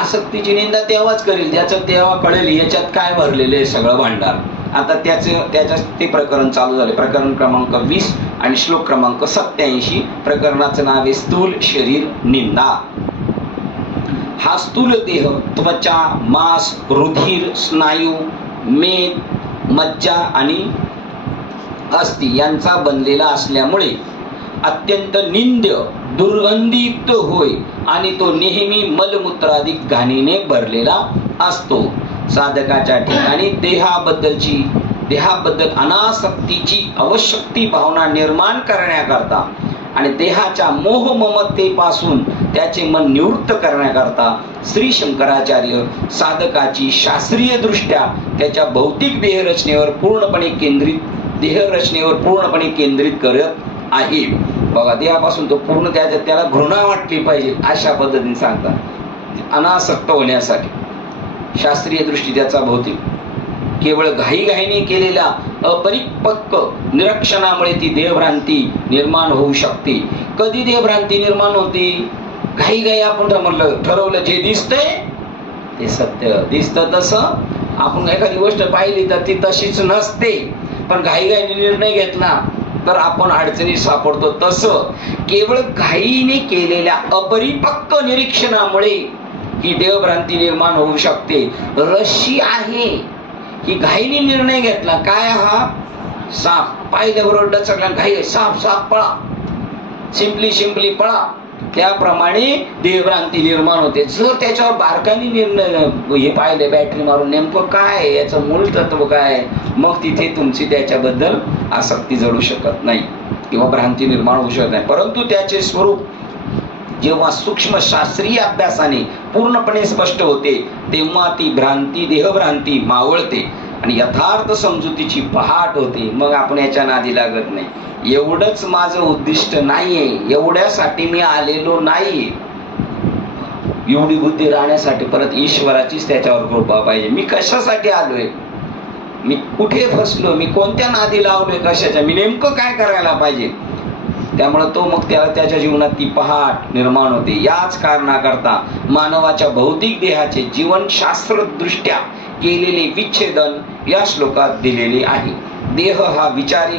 आसक्तीची निंदा तेव्हाच करेल ज्याचं तेव्हा कळेल याच्यात काय भरलेलं आहे सगळं भांडार. आता त्याच्या ते प्रकरण चालू झाले. प्रकरण क्रमांक 20 आणि श्लोक क्रमांक 87. प्रकरणाचं नाव आहे स्थूल शरीर निंदा. हा स्थूल देह त्वचा, मांस, रुधिर, स्नायू, मेद, मज्जा आणि अस्थि यांचा बनलेला असल्यामुळे अत्यंत निंद्य, दुर्गंधीयुक्त होय आणि तो नेहमी मलमूत्राधिक घाणीने भरलेला असतो. साधकाच्या ठिकाणी देहाबद्दलची देहाबद्दल अनासक्तीची आवश्यकती भावना निर्माण करण्याकरता आणि देहाच्या मोह ममतेपासून त्याचे मन निवृत्त करण्याकरता श्री शंकराचार्य साधकाची शास्त्रीय दृष्ट्या त्याच्या भौतिक देहरचनेवर पूर्णपणे केंद्रित करत आहे. बघा, देहापासून तो पूर्ण त्याला घृणा वाटली पाहिजे अशा पद्धतीने सांगतात. अनासक्त होण्यासाठी शास्त्रीय दृष्टी त्याचा भौतिक, केवळ घाईघाईने केलेल्या अपरिपक्व निरीक्षणामुळे ती देहभ्रांती निर्माण होऊ शकते. कधी देहभ्रांती निर्माण होते? घाईघाई आपण ठरवलं जे दिसतंय ते सत्य दिसतं, तसं आपण एखादी गोष्ट पाहिली तर ती तशीच नसते, पण घाईघाईने निर्णय घेतला तर आपण अडचणीत सापडतो. तसं केवळ घाईने केलेल्या अपरिपक्व निरीक्षणामुळे ही देहभ्रांती निर्माण होऊ शकते. रशी आहे की घाईने निर्णय घेतला, काय हा साप पाहिल्याबरोबर डचकला, घाई साप साप पळा, सिंपली पळा, त्याप्रमाणे देहभ्रांती निर्माण होते. जर त्याच्यावर बारकाईने निर्णय हे पाहिले, बॅटरी मारून नेमकं काय याचं मूळ तत्व काय, मग तिथे तुमची त्याच्याबद्दल आसक्ती जडू शकत नाही किंवा भ्रांती निर्माण होऊ शकत नाही. परंतु त्याचे स्वरूप जेव्हा सूक्ष्म शास्त्रीय अभ्यासाने पूर्णपणे स्पष्ट होते तेव्हा ती देहभ्रांती मावळते आणि यथार्थ समजुतीची पहाट होते. मग आपण याच्या नादी लागत नाही. एवढंच माझं उद्दिष्ट नाहीये, एवढ्यासाठी मी आलेलो नाही. एवढी बुद्धी राहण्यासाठी परत ईश्वराचीच त्याच्यावर कृपा पाहिजे. मी कशासाठी आलोय, मी कुठे फसलो, मी कोणत्या नादी लावलोय, कशाच्या, मी नेमकं काय करायला पाहिजे. त्यामुळे तो मग त्याला त्याच्या जीवनात ती पहाट निर्माण होते. याच कारणाकरता मानवाच्या भौतिक देहाचे जीवनशास्त्रदृष्ट्या केलेले विच्छेदन या श्लोकात दिलेले आहे. देह हा विचारी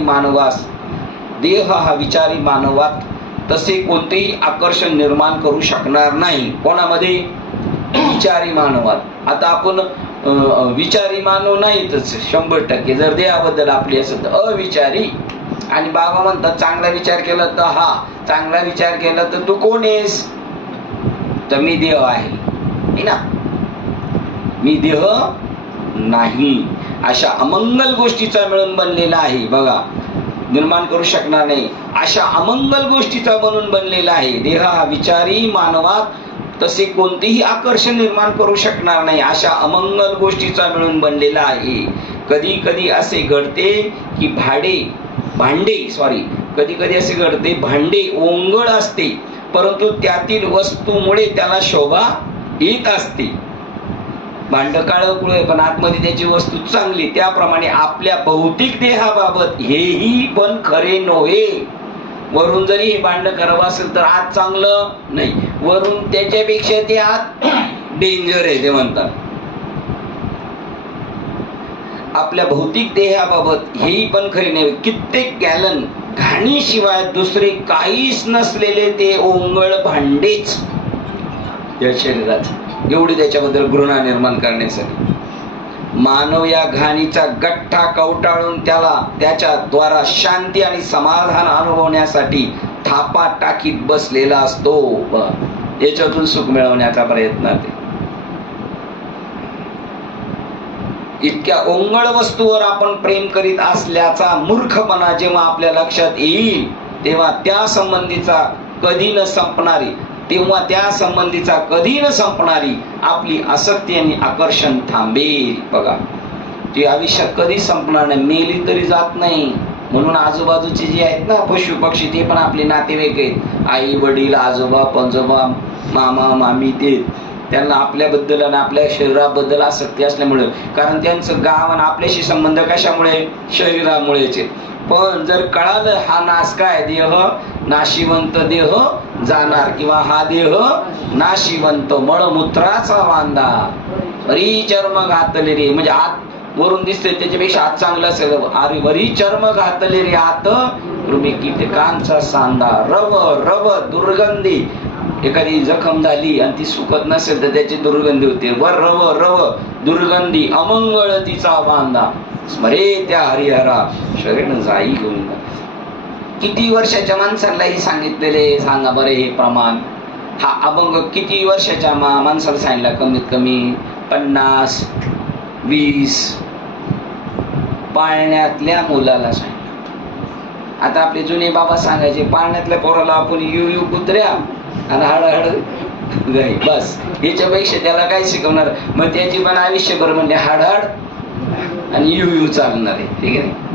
मानवात तसे कोणतेही आकर्षण निर्माण करू शकणार नाही. कोणामध्ये? विचारी मानवात. आता आपण विचारी मानव नाहीतच 100%. जर देहाबद्दल आपली असेल तर अविचारी. आणि बाबा म्हणतात चांगला विचार केला तर हा चांगला विचार केला तर तू कोण आहेस? तर मी देह आहे ना, मी देह नाही. अशा अमंगल गोष्टीचा मिळून बनलेला आहे. बघा, निर्माण करू शकणार नाही अशा अमंगल गोष्टीचा बनून बनलेला आहे. देह हा विचारी मानवात तसे कोणतेही आकर्षण निर्माण करू शकणार नाही अशा अमंगल गोष्टीचा मिळून बनलेला आहे. कधी कधी असे घडते की कधी कधी असे घडते भांडे ओंगळ असते परंतु त्यातील वस्तूमुळे त्याला शोभा येत असते. भांड काळं पण आतमध्ये त्याची वस्तू चांगली. त्याप्रमाणे आपल्या भौतिक देहाबाबत हेही पण खरे नव्हे. वरून जरी हे भांड खराब असेल तर आत चांगलं नाही, वरून त्याच्यापेक्षा ते आत डेंजर आहे ते म्हणतात. आपल्या भौतिक देहाबाबत हेही पण खरे नव्हे. कित्येक गॅलन घाणीशिवाय दुसरे काहीच नसलेले ते ओंगळ भांडेच या शरीरात एवढी त्याच्याबद्दल घृणा निर्माण करण्यासाठी मानव या घाणीचा गठ्ठा कवटाळून त्याच्या द्वारा शांती आणि समाधान अनुभवण्यासाठी थापा टाकीत बसलेला असतो. याच्यातून सुख मिळवण्याचा प्रयत्न ते. इतक्या ओंगळ वस्तूवर आपण प्रेम करीत असल्याचा मूर्खपणा जेव्हा आपल्या लक्षात येईल तेव्हा त्या संबंधीचा कधी न संपणारी आपली आसक्ती आणि आकर्षण थांबेल. बघा, ती आयुष्यात कधी संपणार नाही, मेली तरी जात नाही. म्हणून आजूबाजूचे जे आहेत ना पशु पक्षी ते पण आपले नातेवाईक आहेत. आई वडील आजोबा पंजोबा मामा मामी ते त्यांना आपल्याबद्दल आणि आपल्या शरीराबद्दल आसक्ती असल्यामुळे, कारण त्यांचं गाव आणि आपल्याशी संबंध कशामुळे? शरीरामुळेच. पण जर कळालं हा नाश काय देह नाशिवंत देह जाणार किंवा हा देह नाशिवंत मळमूत्राचा वांदा वरी चर्म घातले रे, म्हणजे आत वरून दिसते त्याच्यापेक्षा आत चांगलं असेल. अरे वरी चर्म घातले रे आत रुमी कीटकांचा सांदा रव रव दुर्गंधी. एखादी जखम झाली आणि ती सुकत नसेल तर त्याची दुर्गंधी होते. वर रव रव दुर्गंधी अमंगळ तिचा बांधा स्मरे त्या हरिहरा शरीर जाई गोविंदा. किती वर्षाच्या माणसांनाही सांगितलेले सांगा बरे हे प्रमाण. हा अभंग किती वर्षाच्या माणसाला सांगितला? कमीत कमी 50, 20, पाळण्यातल्या मुलाला सांगितलं. आता आपले जुने बाबा सांगायचे पाळण्यातल्या पोराला आपण यू कुत्र्या आणि हाडहाड गाई, बस याच्यापेक्षा त्याला काय शिकवणार. मग त्याची पण आयुष्यभर म्हणजे हाडहाड आणि यू चालणार आहे. ठीक आहे.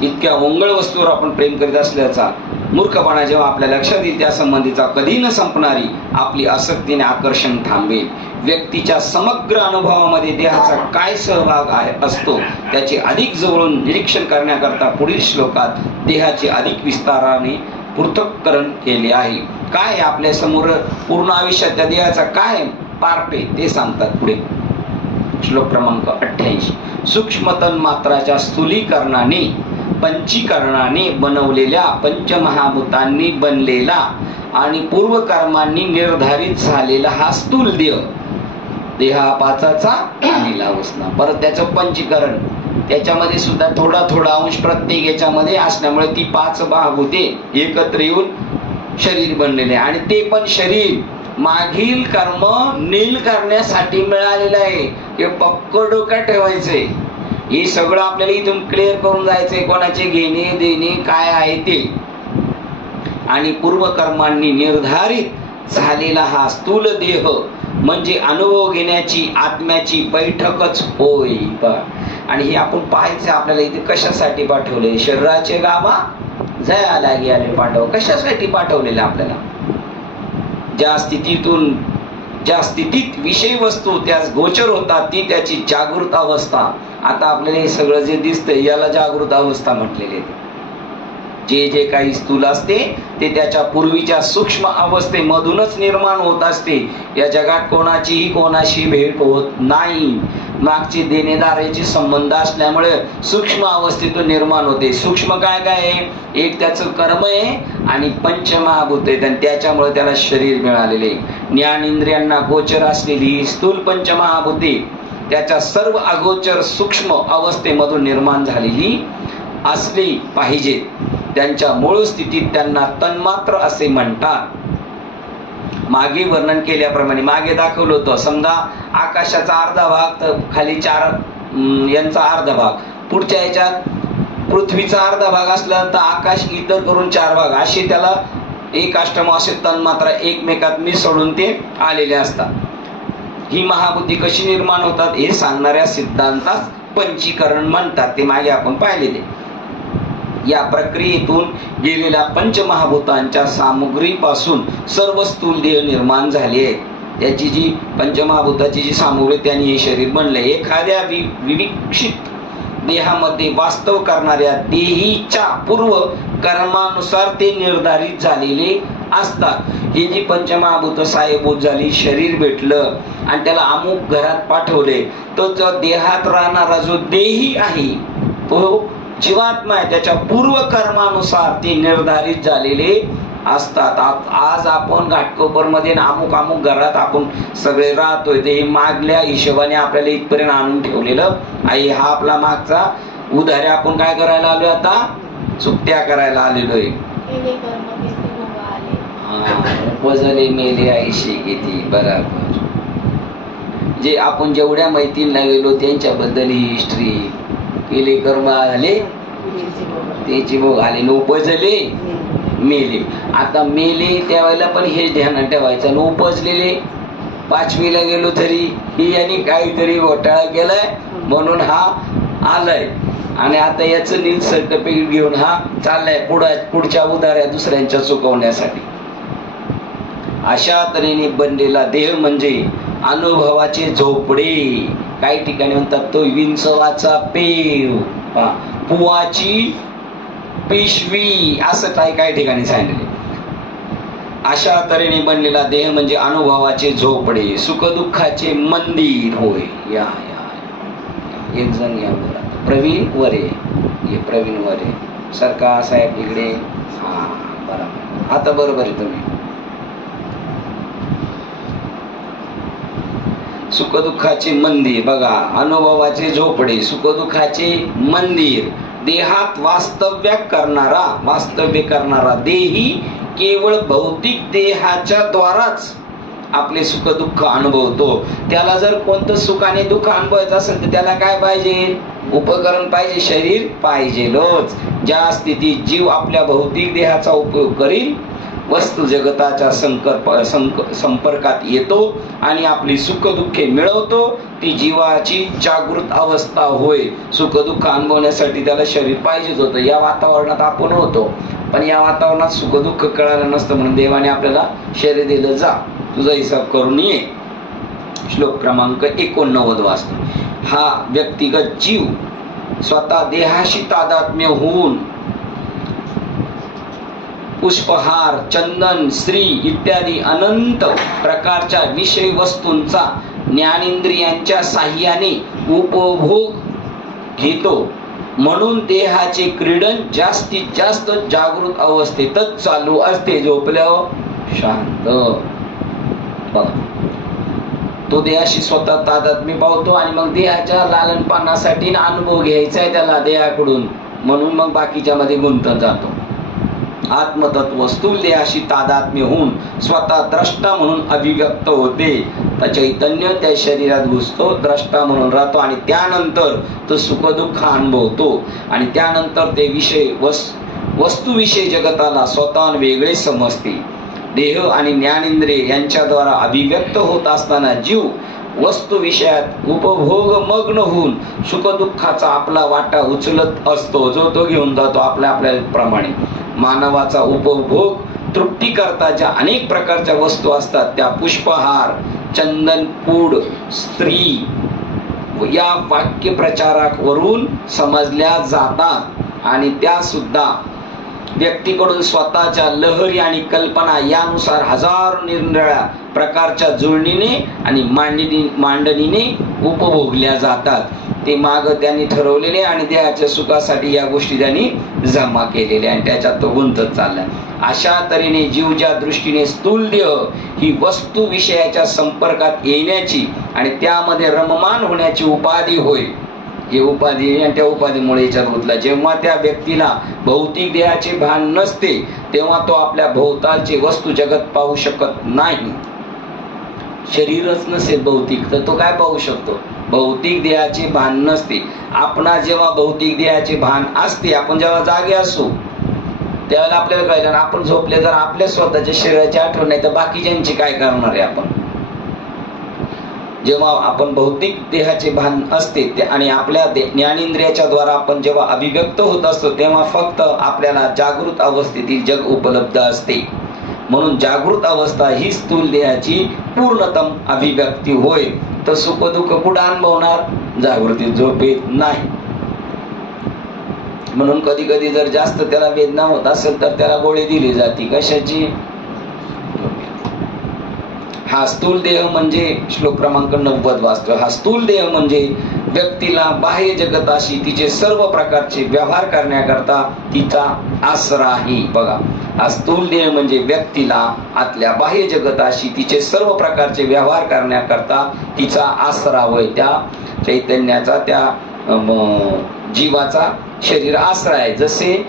इतक्या मंगळ वस्तूवर आपण प्रेम करीत असल्याचा मूर्खपणा जेव्हा आपल्या लक्षात येईल, त्या संबंधीचा कधी न संपणारी आपली आसक्तीने आकर्षण थांबेल. व्यक्तीच्या समग्र अनुभवामध्ये देहाचा काय सहभाग असतो त्याचे अधिक जवळून निरीक्षण करण्याकरता पुढील श्लोकात देहाचे अधिक विस्ताराने पृथक्करण केले आहे. काय आपल्या समोर पूर्ण आयुष्यात त्या देहाचा काय पार्ट आहे ते सांगतात पुढे. श्लोक क्रमांक 88. सूक्ष्म तन्मात्राच्या स्थूलीकरणाने पंचीकरणाने बनवलेल्या पंचमहाभूतांनी बनलेला आणि पूर्वकर्मांनी निर्धारित झालेला हा स्थूल देह हा पाचाचा आणि लावसना. परत त्याचं पंचीकरण, त्याच्यामध्ये सुद्धा थोडा थोडा अंश प्रत्येक याच्यामध्ये असल्यामुळे ती 5 महाभूते एकत्र येऊन शरीर बनलेले. आणि ते पण शरीर मागील कर्म नील करण्यासाठी मिळालेलं आहे. हे पक्क डोक्यात ठेवायचंय. हे सगळं आपल्याला इथून क्लिअर करून जायचंय, कोणाचे घेणे देणे काय आहे ते. आणि पूर्वकर्मांनी निर्धारित झालेला हा स्थूल देह म्हणजे अनुभव घेण्याची आत्म्याची बैठकच होय. आणि हे आपण पाहायचं आपल्याला इथे कशासाठी पाठवले. शरीराचे गावा जया लागी आले पाठव. कशासाठी पाठवलेलं आपल्याला. ज्या स्थितीत विषय वस्तू त्यास गोचर होतात ती त्याची जागृत अवस्था. आता आपल्याला हे सगळं जे दिसतंय याला जागृत अवस्था म्हटलेली आहे. जे काही स्थूल असते ते त्याच्या पूर्वीच्या सूक्ष्म अवस्थेमधूनच निर्माण होत असते. या जगात कोणाचीही कोणाशी भेट होत नाही. मागची देणेदाराची संबंध असल्यामुळे सूक्ष्म अवस्थेतून निर्माण होते. सूक्ष्म काय काय आहे. एक त्याचं कर्म आहे आणि पंचमहाभूत आहेत आणि त्याच्यामुळे त्याला शरीर मिळालेले. ज्ञान इंद्रियांना गोचर असलेली स्थूल पंचमहाभूते त्याच्या सर्व अगोचर सूक्ष्म अवस्थेमधून निर्माण झालेली असली पाहिजेत. त्यांच्या मूळ स्थितीत त्यांना तन्मात्र असे म्हणतात. मागे वर्णन केल्याप्रमाणे मागे दाखवलं होतं. समजा आकाशाचा अर्धा भाग तर खाली 4 यांचा अर्धा भाग, पुढच्या याच्यात पृथ्वीचा अर्धा भाग असला तर आकाश इतर करून 4 भाग असे त्याला एक अष्टम असे तन्मात्रा एकमेकात मिसळून ते आलेले असतात. ही महाभूती कशी निर्माण होतात हे सांगणाऱ्या सिद्धांतास पंचीकरण म्हणतात. ते मागे आपण पाहिलेले. या प्रक्रियेतून गेलेल्या पंचमहाभूतांच्या सामुग्रीपासून सर्व स्थूल देह निर्माण झाले आहेत. त्याची जी पंचमहाभूताची जी सामुग्री त्यांनी हे शरीर बनले. एखाद्या विविक्षित देहामध्ये वास्तव करणाऱ्या देहीच्या पूर्व कर्मानुसार ते निर्धारित झालेले असतात. ही जी पंचमहाभूत साहेबूत झाली, शरीर भेटलं आणि त्याला अमुक घरात पाठवले, तो देहात राहणारा जो देही आहे तो जीवात्मा आहे. त्याच्या पूर्व कर्मानुसार ते निर्धारित झालेले असतात. आज आपण घाटकोपर मध्ये अमुक घरात आपण सगळे राहतोय ते मागल्या हिशोबाने आपल्याला इथपर्यंत आणून ठेवलेलं आहे. हा आपला मागचा उधारे. आपण काय करायला आलोय आता. चुकत्या करायला आलेलो आहे. उपजले मेले आईशी किती. बरोबर. जे आपण जेवढ्या मैत्रीला गेलो त्यांच्याबद्दल ही हिस्ट्री. केले कर्म आले त्याची भोग आले. उपजले मेले. आता मेले त्यावेळेला पण हेच ध्यानात ठेवायचं. उपजलेले 5वीला गेलो तरी ही यांनी काहीतरी घोटाळा केलाय म्हणून हा आलाय आणि आता याचं नील सर्टिफिकेट घेऊन हा चाललाय पुढच्या उधाऱ्या दुसऱ्यांच्या चुकवण्यासाठी. अशा तऱ्हेने बनलेला देह म्हणजे अनुभवाचे झोपडे. काही ठिकाणी म्हणतात तो विंचवाचा पेव, पुवाची पिशवी, असं काही ठिकाणी सांगितले. अशा तऱ्हेने बनलेला देह म्हणजे अनुभवाचे झोपडे, सुखदुःखाचे मंदिर होय. या एक जण या प्रवीण वरे. प्रवीण वरे सरकार साहेब इकडे. हा बरोबर. आता बरोबर आहे तुम्ही. सुखदुःखाचे मंदिर बघा. अनुभवाचे झोपडे, सुखदुःखाचे मंदिर. देहात वास्तव्य करणारा देही केवळ भौतिक देहाच्या द्वाराच आपले सुख दुःख अनुभवतो. त्याला जर कोणतं सुख आणि दुःख अनुभवायचं असेल तर त्याला काय पाहिजे? उपकरण पाहिजे, शरीर पाहिजेलोच. ज्या स्थितीत जीव आपल्या भौतिक देहाचा उपयोग करील, वस्तू जगताच्या संपर्कात येतो आणि आपली सुख दुःखे मिळवतो, ती जीवाची जागृत अवस्था होय. सुख दुःख अनुभवण्यासाठी त्याला शरीर पाहिजेच होतं. या वातावरणात आपण होतो, पण या वातावरणात सुख दुःख कळालं नसतं म्हणून देवाने आपल्याला शरीर दिलं. जा तुझा हिसाब करून ये. श्लोक क्रमांक 89 वाचतो. हा व्यक्तिगत जीव स्वतः देहाशी तादात्म्य होऊन पुष्पहार, चंदन, स्त्री इत्यादी अनंत प्रकारच्या विषय वस्तूंचा ज्ञानेंद्रियांच्या साह्याने उपभोग घेतो. म्हणून देहाचे क्रीडन जास्तीत जास्त जागृत अवस्थेतच चालू असते. झोपल्यावर शांत. तो देहाशी स्वतः तादात्म्य पावतो आणि मग देहाच्या लालनपानासाठी अनुभव घ्यायचा आहे त्याला देहाकडून, म्हणून मग बाकीच्या मध्ये गुंतत जातो. आत्मतत्व स्थूल देहाशी तादात्म्य होऊन स्वतः द्रष्टा म्हणून अभिव्यक्त होते. तर चैतन्य त्या शरीरात घुसतो, द्रष्टा म्हणून राहतो आणि त्यानंतर तो सुख दुःख अनुभवतो आणि त्यानंतर ते विषय वस्तूविषयी जगताला स्वतः वेगळे समजते. देह आणि ज्ञानेंद्रिय यांच्याद्वारा अभिव्यक्त होत असताना जीव वस्तू विषयात उपभोग मग्न होऊन सुख दुःखाचा आपला वाटा उचलत असतो, जो तो घेऊन जातो आपल्या प्रमाणे. मानवाचा उपभोग तृप्ती करता ज्या अनेक प्रकारच्या वस्तू असतात त्या पुष्पहार, चंदन, पूड, स्त्री या वाक्य प्रचारावरून समजल्या जातात आणि त्या सुद्धा व्यक्तीकडून स्वतःच्या लहरी आणि कल्पना यानुसार हजारो निरनिराळ्या प्रकारच्या जुळणीने आणि मांडणीने उपभोगल्या जातात. ते माग त्यांनी ठरवलेले आणि देहाच्या सुखासाठी या गोष्टी त्यांनी जमा केलेल्या आणि त्याच्यात तो गुंतत चाललाय. अशा तऱ्हेने जीव ज्या दृष्टीने स्थूल देह ही वस्तू विषयाच्या संपर्कात येण्याची आणि त्यामध्ये रममान होण्याची उपाधी होय. ही उपाधी आणि त्या उपाधीमुळे याच्यात गुंतला. जेव्हा त्या व्यक्तीला भौतिक देहाचे भान नसते तेव्हा तो आपल्या भोवतालचे वस्तू जगत पाहू शकत नाही. शरीरच नसेल भौतिक तर तो काय पाहू शकतो? भौतिक देहाचे भान नसते. आपणा जेव्हा भौतिक देहाचे भान असते, आपण जेव्हा जागे असू त्यावेळेला आपल्याला कळलं आपण झोपले जर आपल्या स्वतःच्या शरीराची आठवण नाही तर बाकीच्यांची काय करणार आहे आपण? जेव्हा आपण भौतिक देहाचे भान असते आणि आपल्या ज्ञानेंद्रियाच्या द्वारा आपण जेव्हा अभिव्यक्त होत असतो तेव्हा फक्त आपल्याला जागृत अवस्थेतील जग उपलब्ध असते. म्हणून जागृत अवस्था ही स्थूल देहाची पूर्णतम अभिव्यक्ती होय. तर सुख दुःख कुठं अनुभवणार? जागृतीत, झोपेत नाही. म्हणून कधी कधी जर जास्त त्याला वेदना होत असेल तर त्याला गोळी दिली जाते. कशाची? हा स्थूल देह म्हणजे श्लोक क्रमांक 90 वाचतो. हा स्थूल देह म्हणजे व्यक्तीला बाह्य जगताशी तिचे सर्व प्रकारचे व्यवहार करण्याकरता तिचा आसरा आहे. बघा, हा स्थूल देह म्हणजे व्यक्तीला आतल्या बाह्य जगताशी तिचे सर्व प्रकारचे व्यवहार करण्याकरता तिचा आसरा होय. त्या चैतन्याचा, त्या जीवाचा शरीर आसरा आहे. जसे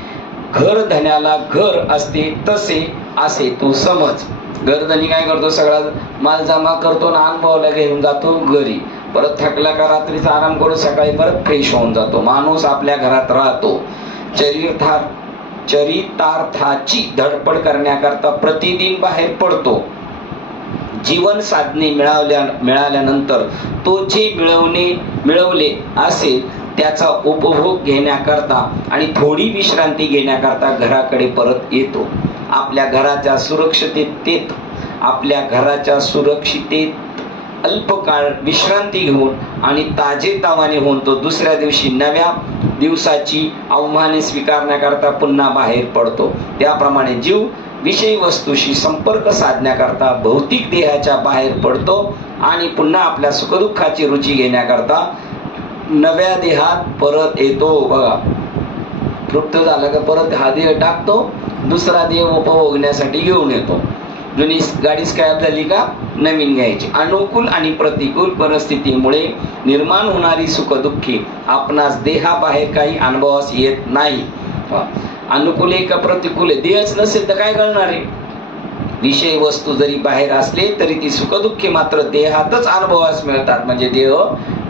घर धन्याला घर असते तसे असे तू समज. घरधनी काय करतो? सगळा माल जमा करतो ना अनुभवाला घेऊन जातो घरी. परत थकला का रात्रीचा आराम करून सकाळी परत फ्रेश होऊन जातो. माणूस आपल्या घरात राहतो. चरितार्थाची धडपड करण्याकरता प्रतिदिन बाहेर पडतो. जीवन साधने मिळाल्यानंतर तो जे मिळवले असेल त्याचा उपभोग घेण्याकरता आणि थोडी विश्रांती घेण्याकरता घराकडे परत येतो. आपल्या घराच्या सुरक्षितेत अल्पकाळ विश्रांती घेऊन आणि ताजेतवाने होऊन तो दुसऱ्या दिवशी नव्या दिवसाची आव्हाने स्वीकारण्याकरता पुन्हा बाहेर पडतो. त्याप्रमाणे जीव विषयी वस्तूशी संपर्क साधण्याकरता भौतिक देहाच्या बाहेर पडतो आणि पुन्हा आपल्या सुखदुःखाची रुची घेण्याकरता नव्या देहात परत येतो. बघा, तृप्त झालं का परत हा देह टाकतो, दुसरा देह उपभोगण्यासाठी घेऊन येतो. जुनी गाडी स्क्रॅप झाली का नवीन घ्यायची. अनुकूल आणि प्रतिकूल परिस्थितीमुळे निर्माण होणारी सुखदुःखी आपणास देहाबाहेर काही अनुभवास येत नाही. अनुकूल आहे का प्रतिकूल आहे? देहच नसेल तर काय करणार आहे? विषय वस्तू जरी बाहेर असले तरी ती सुखदुःखे मात्र देहातच अनुभवास मिळतात. म्हणजे देह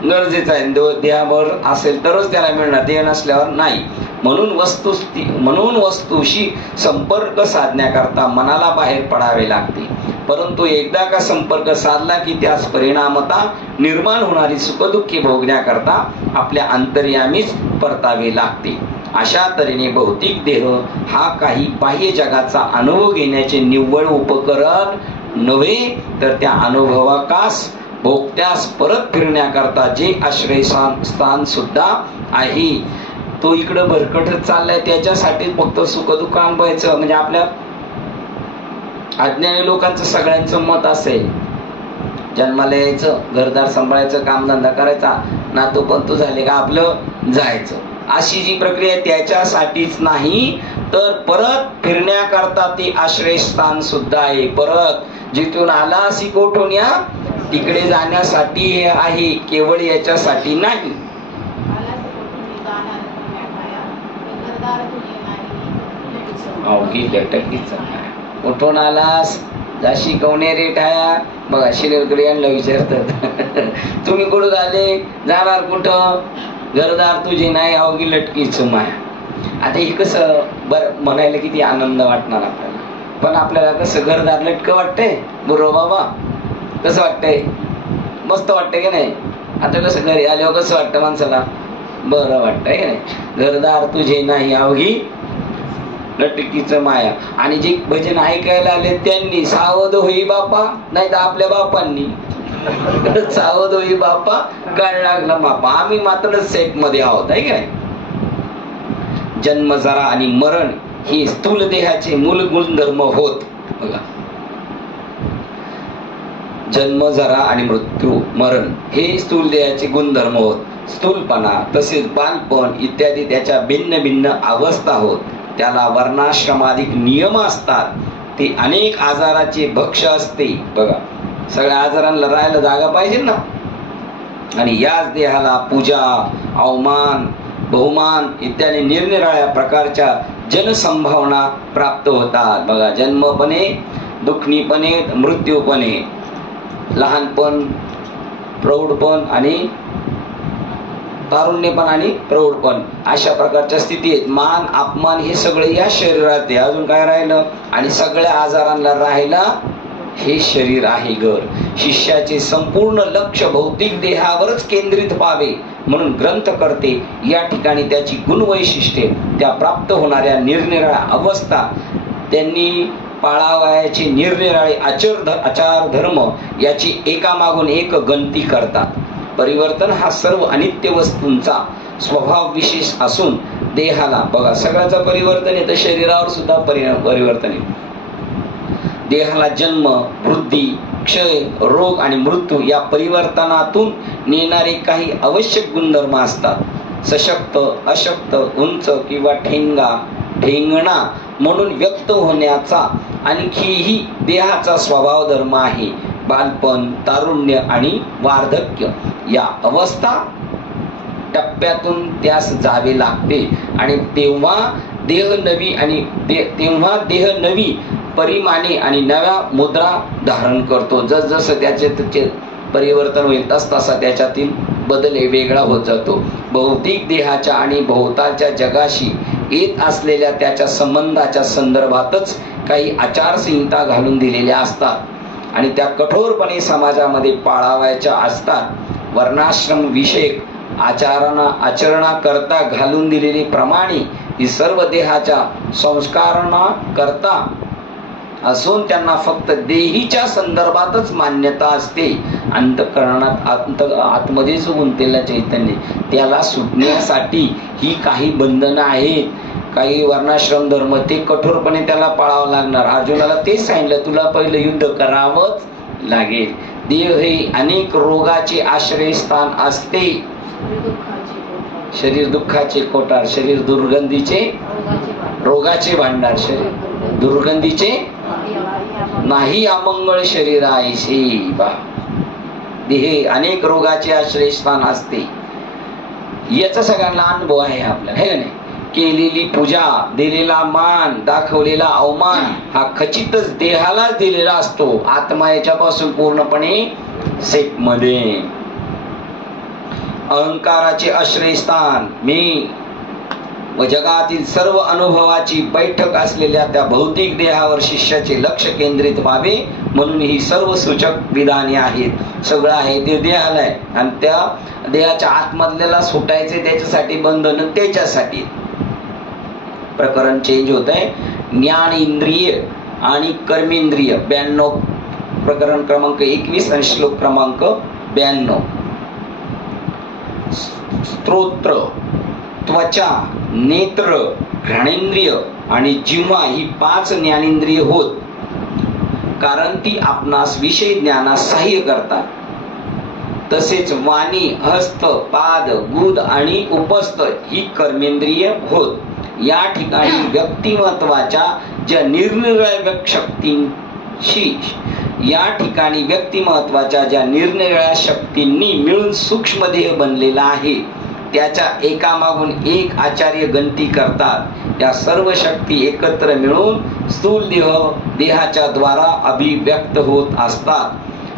गरजेचा आहे, देहावर असेल तरच त्याला मिळणार, देह नसल्यावर नाही. म्हणून वस्तूशी संपर्क साधण्याकरता मनाला बाहेर पडावे लागते. परंतु एकदा का संपर्क साधला की त्यास परिणामता निर्माण होणारी सुखदुःखे भोगण्याकरता आपल्या अंतर्यामीच परतावे लागते. अशा तऱ्हेने भौतिक देह हा काही बाह्य जगाचा अनुभव घेण्याचे निव्वळ उपकरण नव्हे, तर त्या अनुभवाकास भोगत्यास परत फिरण्याकरता जे आश्रय स्थान सुद्धा आहे. तो इकडं भरकटत चाललाय, त्याच्यासाठी फक्त सुखदुःख अनुभवायचं. म्हणजे आपल्या अज्ञानी लोकांचं सगळ्यांचं मत असेल, जन्माला यायचं, घरदार सांभाळायचं, कामधंदा करायचा, नातूपंतू झाले का आपलं जायचं, अशी जी प्रक्रिया आहे त्याच्यासाठीच नाही, तर परत फिरण्याकरता ते आश्रयस्थान सुद्धा आहे. परत जिथून आला अशी कोठून या तिकडे जाण्यासाठी हे आहे, केवळ याच्यासाठी नाही. अवघी लटकीच कुठून आलास, जाशी कवणेरी ठाया. बघा शिलेकडे यांना विचारतात तुम्ही कुठं आले, जाणार कुठं, घरदार तुझे नाही, अवघी लटकीच माया. आता हे कसं बरं म्हणायला किती आनंद वाटणार आपल्याला, पण आपल्याला कसं घरदार लटकं वाटतंय, बुर्रो बाबा कसं वाटतंय, मस्त वाटतंय की नाही. आता कसं घरी आल्यावर कसं वाटतं माणसाला, बरं वाटतंय की नाही. घरदार तुझे नाही, अवघी लटकीच माया. आणि जे भजन ऐकायला आले त्यांनी सावध होई बापा, नाही तर आपल्या बापांनी सावध होई बापा, काय लागलं बापा. आम्ही मात्र सेट मध्ये आहोत, आहे की नाही. जन्म जरा आणि मरण ही स्थूल देहाचे मूल गुणधर्म होत. बघा, जन्म जरा आणि मृत्यू मरण हे स्थूल देहाचे गुणधर्म होत. स्थूलपणा तसेच बालपण इत्यादी त्याच्या भिन्न भिन्न अवस्था होत. त्याला वर्णाश्रमाधिक नियम असतात. ते अनेक आजाराचे भक्ष असते. बघा, सगळ्या आजारांना राहायला जागा पाहिजे ना. आणि याच देहाला पूजा, अवमान, बहुमान इत्यादी निरनिराळ्या प्रकारच्या जनसंभावना प्राप्त होतात. बघा, जन्मपणे, दुःखनीपणे, मृत्यूपणे, लहानपण, प्रौढपण आणि तारुण्यपण आणि प्रौढपण, अशा प्रकारच्या स्थिती आहेत. मान, अपमान हे सगळे या शरीरात आहे. अजून काय राहिलं, आणि सगळ्या आजारांना राहायला हे शरीर आहे घर. शिष्याचे संपूर्ण लक्ष भौतिक देहावरच केंद्रित व्हावे म्हणून ग्रंथ करते या ठिकाणी त्याची गुणवैशिष्ट्ये, त्या प्राप्त होणाऱ्या निरनिराळ्या अवस्था, त्यांनी पाळावयाचे निरनिराळे आचार धर्म याची एकामागून एक गणती करतात. परिवर्तन हा सर्व अनित्य वस्तूंचा स्वभाव विशेष असून देहाला, बघा सगळ्याचं परिवर्तन आहे, तर शरीरावर सुद्धा परिवर्तन आहे. देहाला जन्म, वृद्धी, क्षय, रोग आणि मृत्यू या परिवर्तनातून नेणारे काही आवश्यक गुणधर्म असतात. सशक्त, अशक्त, उंच किंवा ठेंगणा म्हणून व्यक्त होण्याचा आणखीही देहाचा स्वभाव धर्म आहे. बालपण, तारुण्य आणि वार्धक्य या अवस्था टप्प्यातून त्यास जावे लागते आणि तेव्हा देह नवी परिमाणे आणि नव्या मुद्रा धारण करतो. जसं त्याचे परिवर्तन होईल तसतसा त्याच्यातील बदल वेगळा होत जातो. भौतिक देहाच्या आणि भोवताच्या जगाशी येत असलेल्या त्याच्या संबंधाच्या संदर्भातच काही आचारसंहिता घालून दिलेल्या असतात आणि त्या कठोरपणे समाजामध्ये पाळावयाच्या असतात. वर्णाश्रम विषयक आचरणा करता घालून दिलेली प्रमाणे ही सर्व देहाच्या संस्कारणा करता असून त्यांना फक्त देहीच्या संदर्भातच मान्यता असते. अंतःकरणात आतमध्येच गुंतलेलं चैतन्य, त्याला सुटण्यासाठी ही काही बंधनं आहेत. काही वर्णाश्रम धर्म ते कठोरपणे त्याला पाळावं लागणार. अर्जुनाला तेच सांगितलं, तुला पहिलं युद्ध करावंच लागेल. देह हे अनेक रोगाचे आश्रयस्थान असते. शरीर दुःखाचे कोठार, शरीर दुर्गंधीचे रोगाचे भांडार, शरीर दुर्गंधीचे नाही अमंगळ शरीर आहे. बा, देह अनेक रोगाचे आश्रयस्थान असते. याचा सगळ्यांना अनुभव आहे आपल्याला, हे नाही. केलेली पूजा, दिलेला मान, दाखवलेला अवमान हा खचितच देहालाच दिलेला असतो. आत्मा याच्यापासून पूर्णपणे सेफ मध्ये. अहंकाराचे आश्रयस्थान मी व जगातील सर्व अनुभवाची बैठक असलेल्या त्या भौतिक देहावर शिष्याचे लक्ष केंद्रित व्हावे म्हणून ही सर्व सूचक विधाने आहेत. सगळं आहे ते देहाला आहे आणि त्या देहाच्या आतमधल्याला सुटायचे त्याच्यासाठी बंधन त्याच्यासाठी. प्रकरण चेंज होत आहे. ज्ञान इंद्रिय आणि कर्मेंद्रिय 92 प्रकरण क्रमांक 21 आणि श्लोक क्रमांक 92. स्तोत्र, त्वचा, नेत्र, घ्राणेंद्रिय आणि जिव्हा ही 5 ज्ञानेंद्रिय होत, कारण ती आपणास विषय ज्ञानास सहाय्य करतात. तसेच वाणी, हस्त, पाद, गुद आणि उपस्थ ही कर्मेंद्रिय होत. या ठिकाणी व्यक्तिमत्वाच्या ज्या निरनिराळ्या शक्तींनी मिळून सूक्ष्म देह बनलेला आहे, त्याच्या एकामागून एक आचार्य गणती करतात. या सर्व शक्ती एकत्र मिळून स्थूल देहाच्या द्वारा अभिव्यक्त होत असतात.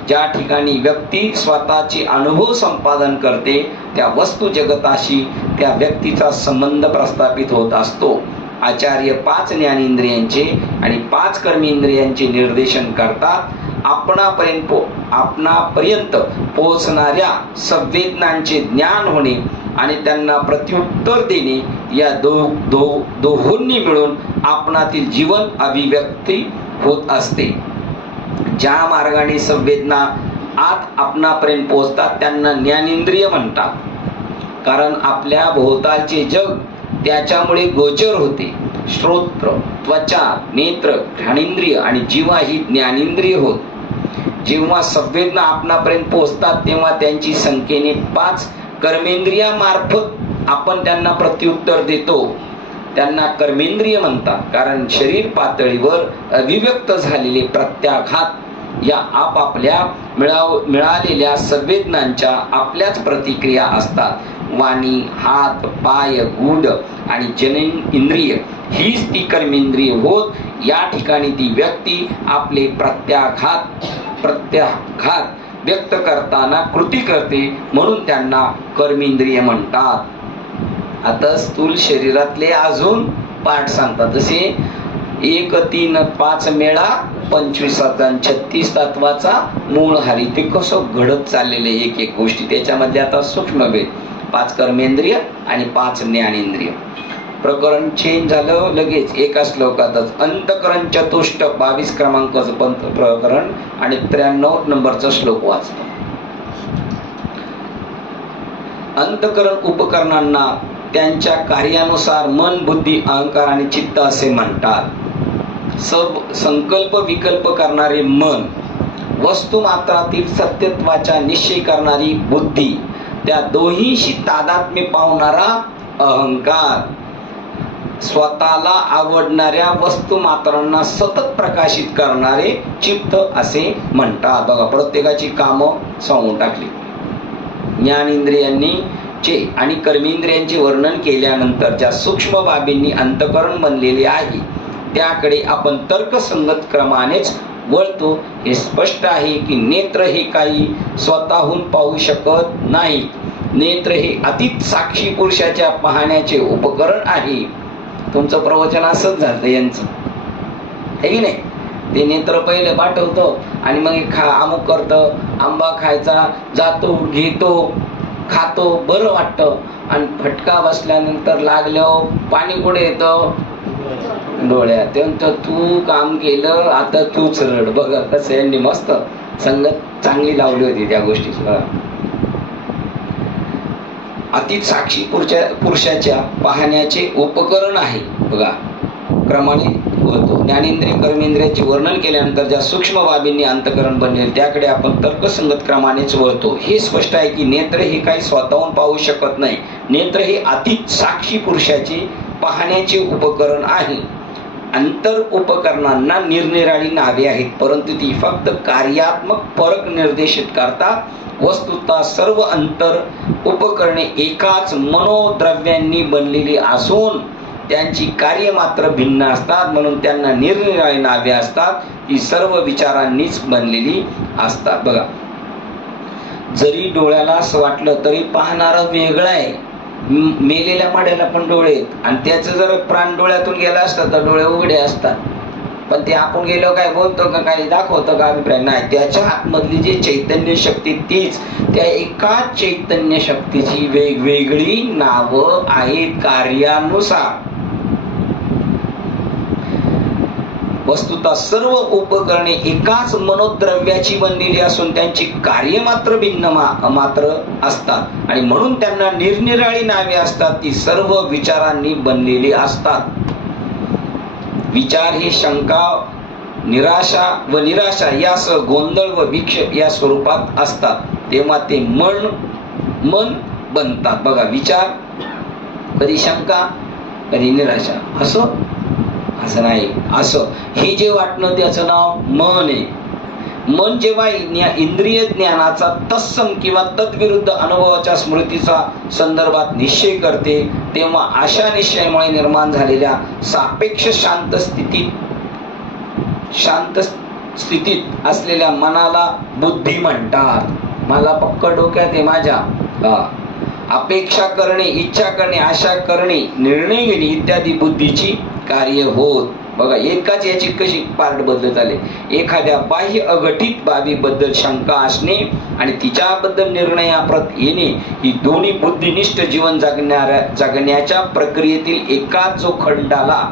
ज्या ठिकाणी व्यक्ती स्वतःचे अनुभव संपादन करते त्या वस्तू जगताशी त्या व्यक्तीचा संबंध प्रस्थापित होत असतो. आचार्य 5 ज्ञानेंद्रियांचे आणि 5 कर्मेंद्रियांचे निर्देशन करतात. आपणापर्यंत पोहोचणाऱ्या संवेदनांचे ज्ञान होणे आणि त्यांना प्रत्युत्तर देणे या दोहोंनी मिळून आपणातील जीवन अभिव्यक्ती होत असते. ज्या मार्गाने संवेदना आत आपणापर्यंत पोहोचतात त्यांना ज्ञानेंद्रिय म्हणतात, कारण आपल्या भोवतालचे जग त्याच्यामुळे गोचर होते. श्रोत्र, त्वचा, नेत्र, घ्राणेंद्रिय आणि जिव्हा ही ज्ञानेंद्रिय होत. जेव्हा संवेदना आपणापर्यंत पोहोचतात तेव्हा त्यांची संख्येने 5 कर्मेंद्रियामार्फत आपण त्यांना प्रत्युत्तर देतो. त्यांना कर्मेंद्रिय म्हणतात, कारण शरीर पातळीवर अभिव्यक्त झालेले प्रत्याघात या आपापल्या मिळालेल्या संवेदनांच्या आपल्याच प्रतिक्रिया असतात. वाणी, हात, पाय, गुद आणि जननेंद्रिय हीच ती कर्मेंद्रिय होत. या ठिकाणी ती व्यक्ती आपले प्रत्याघात व्यक्त करताना कृती करते म्हणून त्यांना कर्मेंद्रिय म्हणतात. आता स्थूल शरीरातले अजून पाठ सांगतात, जसे 1, 3, 5 मेळा 25 आणि 36 तत्वाचा मूळ हारी. ते कसं घडत चाललेले एक गोष्टी त्याच्यामध्ये आता सूक्ष्म भेद. 5 कर्मेंद्रिय आणि 5 ज्ञानेंद्रिय. प्रकरण चेंज झालं लगेच एका श्लोकातच. अंतकरण चतुष्टक 22 क्रमांकाचं प्रकरण आणि 93 नंबरचा श्लोक वाचतो. अंतकरण उपकरणांना त्यांच्या कार्यानुसार मन, बुद्धी, अहंकार आणि चित्त असे म्हणतात. संकल्प विकल्प करणारे मन, वस्तुमात्रातील सत्यत्वाचा निश्चय करणारी बुद्धी, त्या दोन्हीशी तादात्म्य पावणारा अहंकार, स्वतःला आवडणाऱ्या वस्तुमात्रांना सतत प्रकाशित करणारे चित्त असे म्हणतात. बघा, प्रत्येकाची कामं सांगून टाकली. ज्ञानेंद्रियांनी आणि कर्मेंद्रियांचे वर्णन केल्यानंतर ज्या सूक्ष्म बाबींनी अंतकरण बनलेले आहे त्याकडे आपण तर्कसंगत क्रमानेच वळतो. हे स्पष्ट आहे की नेत्र हे काही स्वतःहून पाहू शकत नाही. नेत्र हे अतीत साक्षी पुरुषाच्या पाहण्याचे उपकरण आहे. तुमचं प्रवचन असंच झालं यांचं, हे की नाही? ते नेत्र पहिले पाठवतो आणि मग अमुक करतं. आंबा खायचा, जातो, घेतो, खातो, बरं वाटतं आणि फटका बसल्यानंतर लागल्यावर पाणी कुठे येतं? डोळ्यात. त्यानंतर तू काम केलं, आता तूच रड. बघा कसं यांनी मस्त संगत चांगली लावली होती त्या गोष्टीची. अतीत साक्षी पुरुषाच्या पाहण्याचे उपकरण आहे. बघा, क्रमाने होतो. ज्ञानेंद्रिय कर्मेंद्रियाचे वर्णन केल्यानंतर ज्या सूक्ष्म बाबींनी अंतकरण बनले त्याकडे आपण तर्कसंगत क्रमानेच वळतो. हे स्पष्ट आहे की नेत्र हे काही स्वतःहून पाहू शकत नाही. नेत्र हे अतीत साक्षी पुरुषाचे पाहण्याचे उपकरण आहे. अंतर उपकरणांना निरनिराळी नावे आहेत, परंतु ती फक्त कार्यात्मक फरक निर्देशित करतात. वस्तुतः सर्व अंतर उपकरणे एकाच मनोद्रव्यांनी बनलेली असून त्यांची कार्य मात्र भिन्न असतात, म्हणून त्यांना निरनिराळी नावे असतात. ती सर्व विचारांनीच बनलेली असतात. बघा, जरी डोळ्याला असं वाटलं तरी पाहणारा वेगळा आहे. मेलेल्या माड्याला पण डोळे आहेत आणि त्याचं जर प्राण डोळ्यातून गेला असता तर डोळे उघडे असतात, पण ते आपण गेलो काय बोलतो का काही दाखवतो का अभिप्राय नाही. त्याच्या आतमधली जी चैतन्य शक्ती तीच, त्या एकाच चैतन्य शक्तीची वेगवेगळी नावं आहेत कार्यानुसार. वस्तुतः सर्व उपकरणे एकाच मनोद्रव्याची बनलेली असून त्यांची कार्य मात्र भिन्न मात्र असतात आणि म्हणून त्यांना निरनिराळी नावे असतात. ती सर्व विचारांनी बनलेली असतात. विचार हे शंका, निराशा व निराशा यासह गोंधळ व विक्षेप या स्वरूपात असतात, तेव्हा ते मन बनतात. बघा, विचार कधी शंका कधी निराशा, असं नाही, असं हे जे वाटणं त्याचं नाव मन आहे. मन जेव्हा इंद्रिय ज्ञानाचा तत्सम किंवा तद्विरुद्ध अनुभवाच्या स्मृतीचा संदर्भात निश्चय करते, तेव्हा अशा निश्चयामुळे निर्माण झालेल्या सापेक्ष शांत स्थितीत असलेल्या मनाला बुद्धी म्हणतात. मला पक्क डोक्यात आहे माझ्या, अपेक्षा करणे, इच्छा करणे, आशा करणे, निर्णय घेणे इत्यादी बुद्धीची कार्य होत. बघा, एकाच याची कशी पार्ट बदलत आले. एखाद्या बाह्य अघटित बाबीबद्दल शंका असणे आणि तिच्याबद्दल निर्णयाप्रत येणे ही दोन्ही बुद्धिनिष्ठ जीवन जगण्याच्या प्रक्रियेतील एकाच जो खंडाला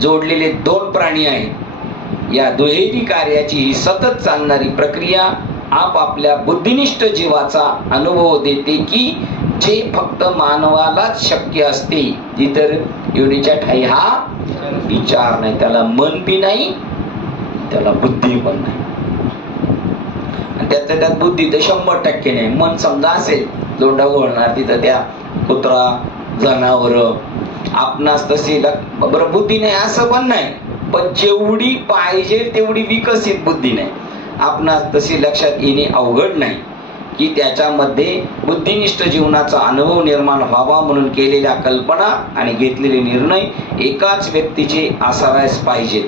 जोडलेले दोन प्राणी आहेत. या दुहेरी कार्याची ही सतत चालणारी प्रक्रिया आपापल्या बुद्धिनिष्ठ जीवाचा अनुभव देते की जे फक्त मानवालाच शक्य असते. इतर योनीच्या ठाई हा विचार नाही, त्याला मन बी नाही, त्याला बुद्धी पण नाही. त्यात बुद्धी तर 100% नाही. मन समजा असेल जोडा बोलणार तिथं त्या कुत्रा जनावर आपणास तशी बरं बुद्धी नाही असं पण नाही, पण जेवढी पाहिजे तेवढी विकसित बुद्धी नाही. आपणास तशी लक्षात येणे अवघड नाही की त्याच्यामध्ये बुद्धिनिष्ठ जीवनाचा अनुभव निर्माण व्हावा म्हणून केलेल्या कल्पना आणि घेतलेले निर्णय एकाच व्यक्तीचे असावयास पाहिजेत.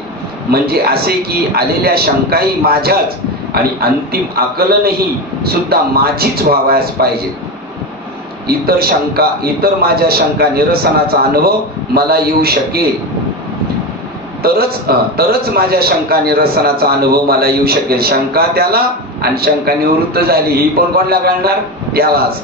म्हणजे असे की आलेल्या शंकाही माझ्याच आणि अंतिम आकलनही सुद्धा माझीच व्हावयास पाहिजेत. इतर माझ्या शंका निरसनाचा अनुभव मला येऊ शकेल तरच माझ्या शंका निरसनाचा अनुभव मला येऊ शकेल. शंका त्याला आणि शंका निवृत्त झाली ही पण कोणाला कळणार? त्यालाच.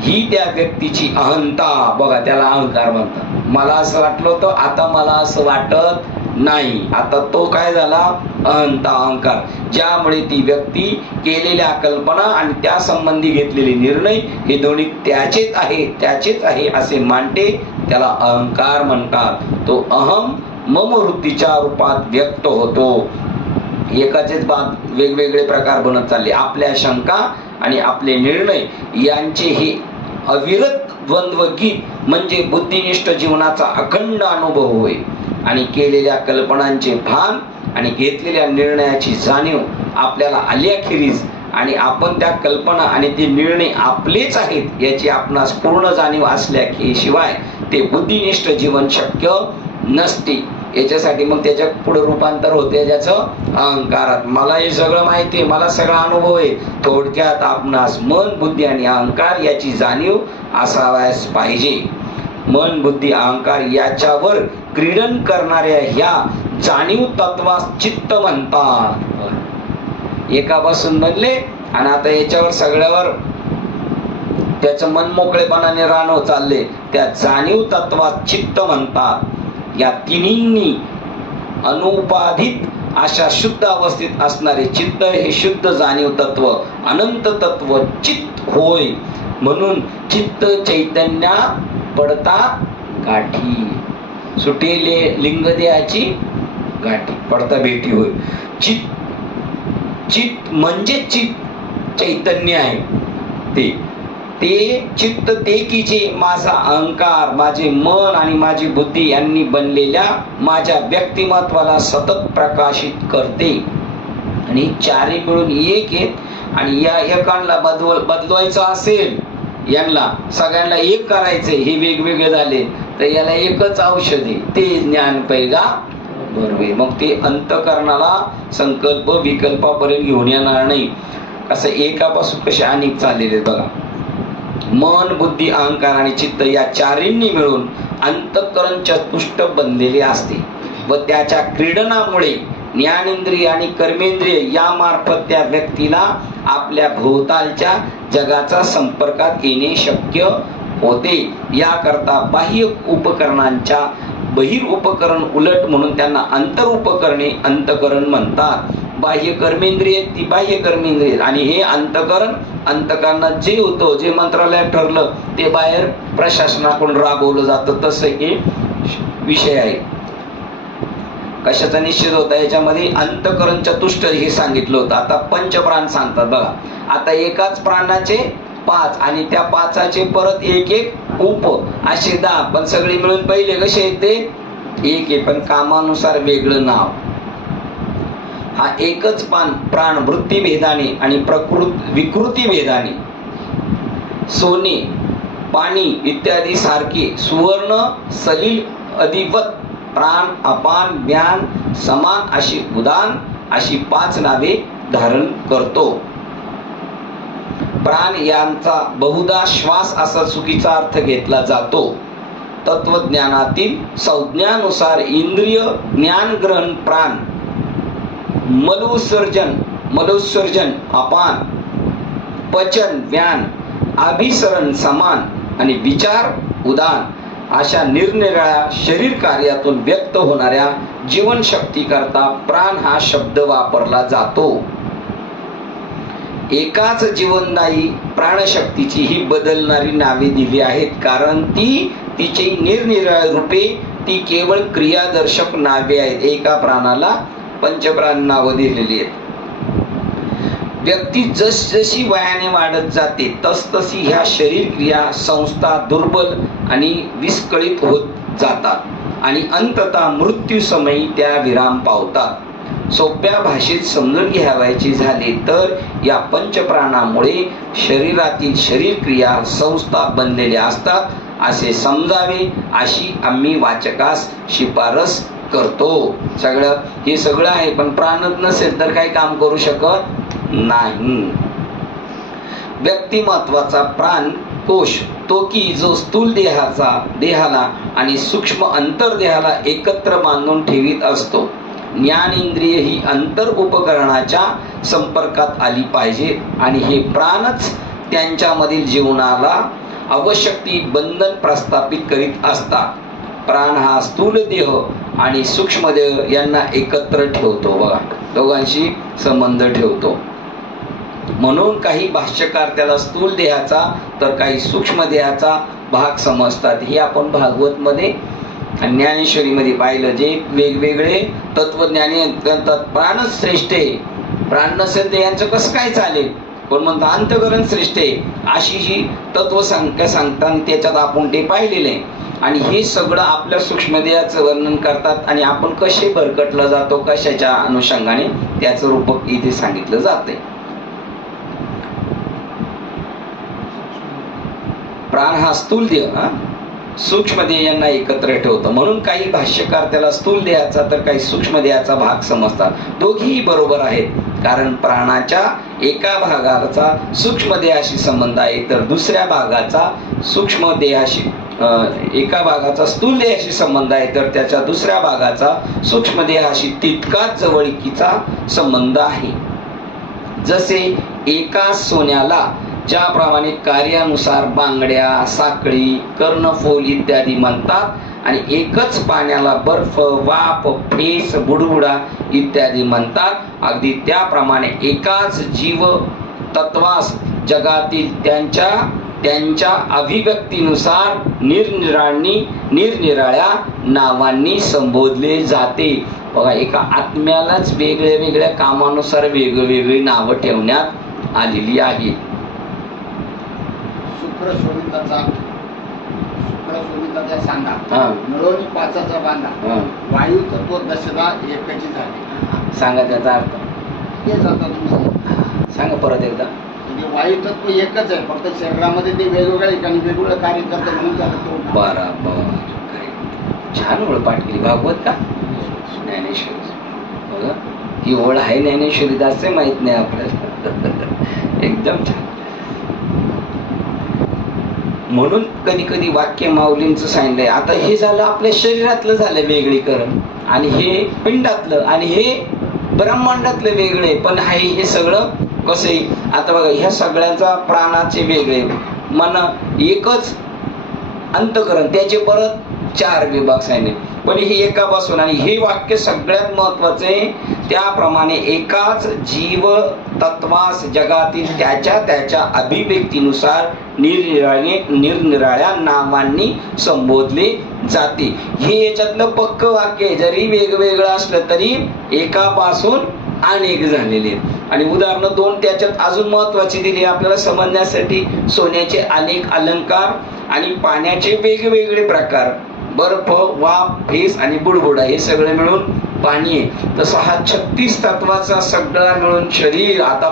ही त्या व्यक्तीची अहंता. बघा, त्याला अहंकार म्हणतात. मला असं वाटलं होतं, आता मला असं वाटत नाही. आता तो काय झाला? अहंता, अहंकार. ज्यामुळे ती व्यक्ती केलेल्या कल्पना आणि त्या संबंधी घेतलेले निर्णय हे दोन्ही त्याचेच आहे असे मानते, त्याला अहंकार म्हणतात. तो अहम मम वृत्तीच्या रूपात व्यक्त होतो. एकाचेच वेगवेगळे प्रकार बनत चालले. आपल्या शंका आणि आपले निर्णय यांचे हे अविरत द्वंद्व गीत म्हणजे बुद्धिनिष्ठ जीवनाचा अखंड अनुभव होय. आणि केलेल्या कल्पनांचे भान आणि घेतलेल्या निर्णयाची जाणीव आपल्याला आल्याखेरीज आणि आपण त्या कल्पना आणि ते निर्णय आपलेच आहेत याची आपणास पूर्ण जाणीव असल्याशिवाय ते बुद्धिनिष्ठ जीवन शक्य नसते. याच्यासाठी मग त्याच्या पुढे रूपांतर होते त्याचं अहंकारात. मला हे सगळं माहिती आहे, मला सगळा अनुभव आहे. थोडक्यात आपणास मन, बुद्धी आणि अहंकार याची जाणीव असावयास पाहिजे. मन, बुद्धी, अहंकार याच्यावर क्रीडन करणाऱ्या ह्या जाणीव तत्वास चित्त म्हणतात. एकापासून बनले आणि आता याच्यावर सगळ्यावर त्याचं मन मोकळेपणाने राहणं चालले, त्या जाणीव तत्वात चित्त म्हणतात. या तिन्ही अनुपाधित अशा शुद्ध अवस्थेत असणारे चित्त हे शुद्ध जाणीव तत्व, अनंत तत्व चित्त होय. म्हणून चित्त चैतन्या पडता गाठी, सुटेले लिंग देहाची गाठी पडता भेटी होय. चित्त म्हणजे चित्त चैतन्य आहे. ते चित्त ते की जे माझा अहंकार, माझे मन आणि माझी बुद्धी यांनी बनलेल्या माझ्या व्यक्तिमत्वाला सतत प्रकाशित करते. आणि चारी मिळून एक आहेत आणि या एकांना बदलवायचं असेल, यांना सगळ्यांना एक करायचंय, हे वेगवेगळे झाले तर याला एकच औषध आहे, ते ज्ञान पैगा बरोबर. मग ते अंतकरणाला संकल्प विकल्पापर्यंत घेऊन येणार नाही. असं एकापासून कसे अनेक चाललेले बघा. मन, बुद्धी, अहंकार आणि चित्त या चारींनी मिळून अंतःकरण चतुष्ट बनलेले असते व त्याच्या क्रीडनामुळे ज्ञानेंद्रिय आणि कर्मेंद्रिय यामार्फत त्या व्यक्तीला आपल्या भोवतालच्या जगाचा संपर्कात येणे शक्य होते. याकरता बाह्य उपकरणांच्या बहिर उपकरण उलट म्हणून त्यांना अंतर उपकरणे अंतकरण म्हणतात. बाह्य कर्मेंद्रिय ती बाह्य कर्मेंद्रिय आणि हे अंतकरण, अंतकरणात जे होतं, जे मंत्रालयात ठरलं ते बाहेर प्रशासनाकडून राबवलं जातं. तसं हे विषय आहे. कशाचा निश्चित होता याच्यामध्ये? अंतकरण चतुष्ट हे सांगितलं होतं. आता पंचप्राण सांगतात बघा. आता एकाच प्राणाचे 5 आणि त्या 5चे परत एक एक उप असे 10, पण सगळे मिळून पहिले कसे आहेत ते एक आहे, पण कामानुसार वेगळं नाव. हा एकच प्राण वृत्ती भेदाने आणि विकृती भेदाने सोने, पाणी इत्यादी सारखे सुवर्ण, सलील, अधिवत, प्राण, अपान, ज्ञान, समान अशी उदान अशी 5 नावे धारण करतो. प्राण यांचा बहुधा श्वास असा चुकीचा अर्थ घेतला जातो. तत्वज्ञानातील संज्ञानुसार इंद्रिय ज्ञानग्रहण प्राण, मलोत्सर्जन अपान, पचन व्यान, अभिसरण समान आणि विचार उदान अशा निरनिराळ्या शरीर कार्यातून व्यक्त होणाऱ्या जीवनशक्ती करता प्राण हा शब्द वापरला जातो. एकाच जीवनदायी प्राणशक्तीची ही बदलणारी नावे दिली आहेत, कारण तिची निरनिराळी रूपे ती केवळ क्रियादर्शक नावे आहेत. एका प्राणाला पंचप्राण नावं दिलेली आहेत. व्यक्ती जसजशी वयाने वाढत जाते तसतशी ह्या शरीर क्रिया संस्था दुर्बल आणि विस्कळीत होत जातात आणि अंततः मृत्यू समयी त्या विराम पावतात. सोप्या भाषेत समजून घ्यावायचे झाले तर या पंचप्राणामुळे शरीरातील शरीर क्रिया संस्था बनलेल्या असतात असे समजावे, अशी आम्ही वाचकास शिफारस करतो. हे सगळं आहे, पण प्राणच नसेल तर काही काम करू शकत नाही. व्यक्तिमत्वाचा प्राण कोश तो की जो स्थूल देहाला आणि सूक्ष्म अंतर्देहाला एकत्र बांधून ठेवीत असतो. ज्ञानेंद्रिय ही अंतर उपकरणाच्या संपर्कात आली पाहिजे आणि हे प्राणच त्यांच्यामधील जीवनाला आवश्यक बंधन प्रस्थापित करीत असतात. प्राण हा स्थूल देह आणि सूक्ष्म देह यांना एकत्र ठेवतो. बघा, दोघांशी संबंध ठेवतो. म्हणून काही भाष्यकार त्याला स्थूल देहाचा तर काही सूक्ष्म देहाचा भाग समजतात. हे आपण भागवत मध्ये ज्ञानेश्वरी मध्ये पाहिलं. जे वेगवेगळे तत्वज्ञानी म्हणतात प्राणच श्रेष्ठ आहे, प्राण नसेल तर यांचं कसं काय चालेल. कोण म्हणतं अंतकरण श्रेष्ठ आहे. अशी जी तत्व सांगतात त्याच्यात आपण ते पाहिलेलं आहे. आणि हे सगळं आपल्या सूक्ष्मदेहाचं वर्णन करतात आणि आपण कसे भरकटलं जातो कशाच्या अनुषंगाने त्याचं रूपक इथे सांगितलं जाते. प्राण हा स्थूल देह सूक्ष्म देह यांना एकत्र ठेवतो. म्हणून काही भाष्यकार त्याला स्थूल देहाचा तर काही सूक्ष्म देहाचा भाग समजतात. दोघेही बरोबर आहेत, कारण प्राणाच्या एका भागाचा सूक्ष्म देहाशी संबंध आहे तर दुसऱ्या भागाचा सूक्ष्म देहाशी एका भागाचा स्थूल देहाशी संबंध आहे तर त्याच्या दुसऱ्या भागाचा सूक्ष्म देहाशी तितकाच जवळकीचा संबंध आहे. जसे एका सोन्याला ज्याप्रमाणे कार्यानुसार बांगड्या, साखळी, कर्णफूल इत्यादी म्हणतात आणि एकच पाण्याला बर्फ, वाफ, फेस, बुडबुडा इत्यादी म्हणतात, अगदी त्याप्रमाणे एकाच जीव तत्वास जगातील त्यांच्या अभिव्यक्तीनुसार निरनिराळ्या नावांनी संबोधले जाते. बघा, एका आत्म्यालाच वेगळ्या वेगळ्या कामानुसार वेगवेगळी नावं ठेवण्यात आलेली आहेत. शुक्रशोभिताचा सांगा मिळून 5चा बांधा वायू तत्व दशला एकाची झाली. सांगा त्याचा अर्थ. तेच आता तुम्ही सांगा परत एकदा. म्हणजे वायू तत्व एकच आहे, फक्त शरीरामध्ये ते वेगवेगळ्या ठिकाणी वेगवेगळं कार्य करतं म्हणून त्याला तो. बरोबर. छान ओळ पाठ केली. भागवत का ज्ञानेश्वरी बघा, ही ओळ आहे ज्ञानेश्वरी दास माहित नाही आपल्याला. एकदम छान. म्हणून कधी कधी वाक्य माऊलींचं सांगितलंय. आता हे झालं आपल्या शरीरातलं झालं वेगळीकरण, आणि हे पिंडातलं, आणि हे ब्रह्मांडातलं वेगळे. पण हे सगळं कसं आहे आता बघा, ह्या सगळ्याचा प्राणाचे वेगळे, मन एकच अंतकरण, त्याचे परत 4 विभाग सांगितले. पण हे एकापासून, आणि हे वाक्य सगळ्यात महत्वाचं आहे. त्याप्रमाणे एकाच जीव तत्वास जगातील त्याच्या अभिव्यक्तीनुसार निरनिराळ्या नावांनी संबोधले जाते. हे याच्यातलं पक्क वाक्य आहे. जरी वेगवेगळं असलं तरी एकापासून अनेक झालेले. आणि उदाहरण 2 त्याच्यात अजून महत्वाची दिली आपल्याला समजण्यासाठी. सोन्याचे अनेक अलंकार आणि पाण्याचे वेगवेगळे प्रकार. बर्फ, वाफ, फेस आणि बुडबुडा हे सगळं मिळून पाणी आहे. तसं हा 36 तत्वाचा सगळा मिळून शरीर. आता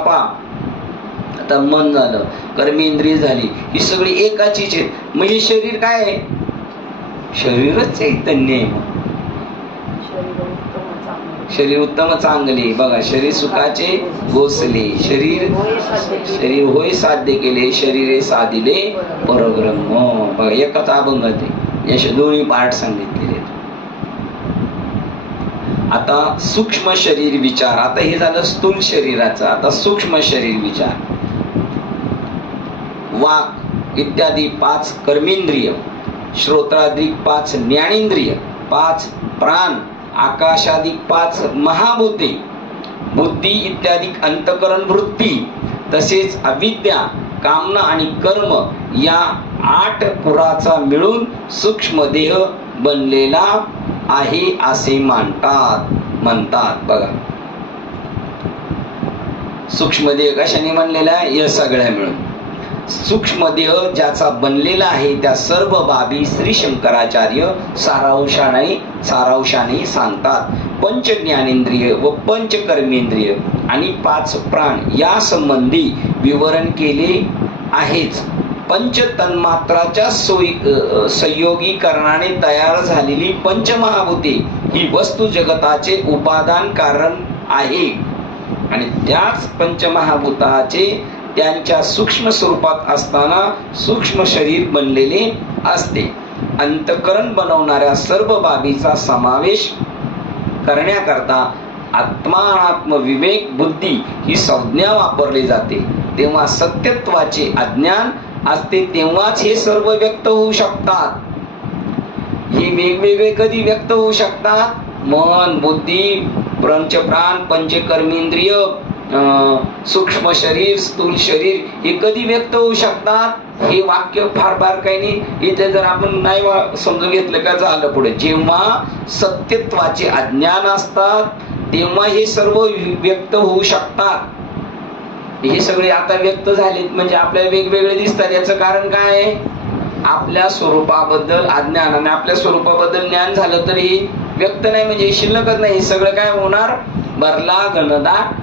आता मन झालं, कर्मेंद्रिय झाली, ही सगळी एकाचीच आहेत. मग हे शरीर काय आहे? शरीरच चैतन्य आहे. शरीर उत्तम चांगले बघा, शरीर सुखाचे गोसले, शरीर होय साध्य केले, शरीरे साधिले परब्रह्म. बघा एकच अभंग आहे, याचे दोन्ही पाठ सांगितलेले. आता सूक्ष्म शरीर विचार. आता हे झालं स्थूल शरीराचं. आता सूक्ष्म शरीर विचार. वाक इत्यादी 5 कर्मेंद्रिय, श्रोत्राधिक 5 ज्ञानेंद्रिय, 5 प्राण, आकाशाधिक 5 महाभूते, बुद्धी इत्यादी अंतकरण वृत्ती, तसेच अविद्या, कामना आणि कर्म या 8 पुराचा मिळून सूक्ष्म देह बनलेला आहे असे म्हणतात. बघा सूक्ष्म देह कशाने बनलेला आहे? या सगळ्या मिळून सूक्ष्म देह ज्याचा बनलेला आहे त्या सर्व बाबी श्री शंकराचार्य सारांशाने सांगतात. पंच ज्ञानेंद्रिय व पंच कर्मेंद्रिय आणि 5 प्राण या संबंधी विवरण केले आहेच. पंच तन्मात्राच्या संयोगीकरणाने तयार झालेली पंचमहाभूते ही वस्तू जगताचे उपादान कारण आहे, आणि त्याच पंचमहाभूताचे त्यांच्या सूक्ष्म स्वरूपात असताना सूक्ष्म शरीर बनलेले असते. अंतकरण बनवणाऱ्या सर्व बाबीचा समावेश करण्याकरता आत्मानात्म विवेक बुद्धी ही संज्ञा वापरली जाते. तेव्हा सत्यत्वाचे अज्ञान असते, तेव्हाच हे सर्व व्यक्त होऊ शकतात. हे वेगवेगळे कधी व्यक्त होऊ शकतात? मन, बुद्धी, पंचप्राण, पंचकर्मेंद्रिय, सूक्ष्म शरीर, स्थूल शरीर हे कधी व्यक्त होऊ शकतात? हे वाक्य फार काही नाही. इथे जर आपण नाही समजून घेतलं का झालं पुढे. जेव्हा सत्यत्वाचे अज्ञान असतात तेव्हा हे सर्व व्यक्त होऊ शकतात. हे सगळे आता व्यक्त झालेत म्हणजे आपल्याला वेगवेगळे दिसतात. याचं कारण काय आहे? आपल्या स्वरूपाबद्दल अज्ञान, आणि आपल्या स्वरूपाबद्दल ज्ञान झालं तर हे व्यक्त नाही म्हणजे शिल्लकच नाही. हे सगळं काय होणार? भरला घनदाट.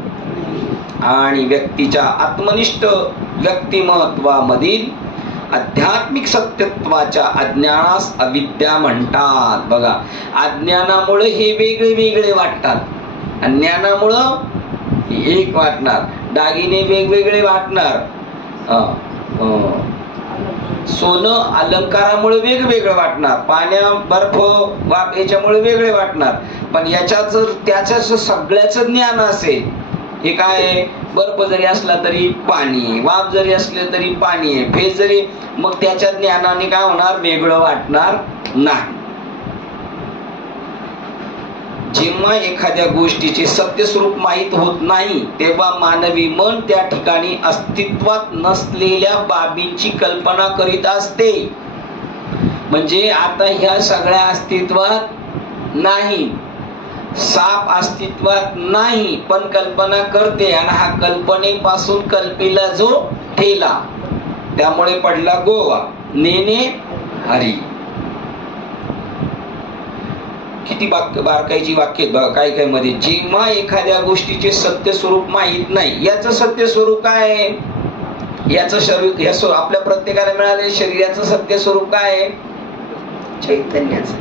आणि व्यक्तीच्या आत्मनिष्ठ व्यक्तिमत्वामधील आध्यात्मिक सत्यत्वाच्या अज्ञानास अविद्या म्हणतात. बघा अज्ञानामुळे हे वेगळे वेगळे वाटतात, ज्ञानामुळं एक वाटणार. दागिने वेगवेगळे वाटणार, सोनं अलंकारामुळे वेगवेगळं वाटणार, पाण्या बर्फ वाफ याच्यामुळे वेगळे वाटणार. पण याच्यात जर त्याचं सगळ्याच ज्ञान असेल, हे काय आहे? बर्फ जरी असला तरी पाणी, वाफ जरी असले तरी पाणी आहे, फेस जरी, मग त्याच्या ज्ञानाने काय होणार? वेगळं वाटणार नाही. जेव्हा एखाद्या गोष्टीचे सत्य स्वरूप माहीत होत नाही तेव्हा मानवी मन त्या ठिकाणी अस्तित्वात नसलेल्या बाबींची कल्पना करीत असते. म्हणजे आता ह्या सगळ्या अस्तित्वात नाही, साप अस्तित्वात नाही, पण कल्पना करते, आणि हा कल्पनेपासून कल्पीला जो ठेला, त्यामुळे पडला गोवा, नेने हरी. किती बारकाईची वाक्य काय काय मध्ये. जेव्हा एखाद्या गोष्टीचे सत्य स्वरूप माहित नाही, याचं सत्य स्वरूप काय आहे? याचं शरीर, आपल्या प्रत्येकाला मिळालेल्या शरीराचं सत्य स्वरूप काय आहे? चैतन्याचं.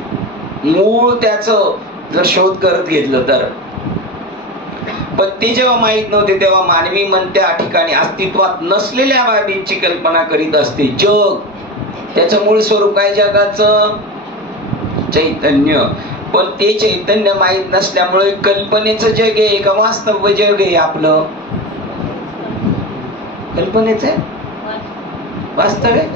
मूळ त्याचं जर शोध करत घेतलं तर. पण ते जेव्हा माहित नव्हते तेव्हा मानवी मन त्या ठिकाणी अस्तित्वात नसलेल्या बाबींची कल्पना करीत असते. जग त्याचं मूळ स्वरूप काय जगाचं? चैतन्य. पण ते चैतन्य माहित नसल्यामुळे कल्पनेचं जग आहे का वास्तव जग आहे आपलं? कल्पनेच आहे, वास्तव आहे.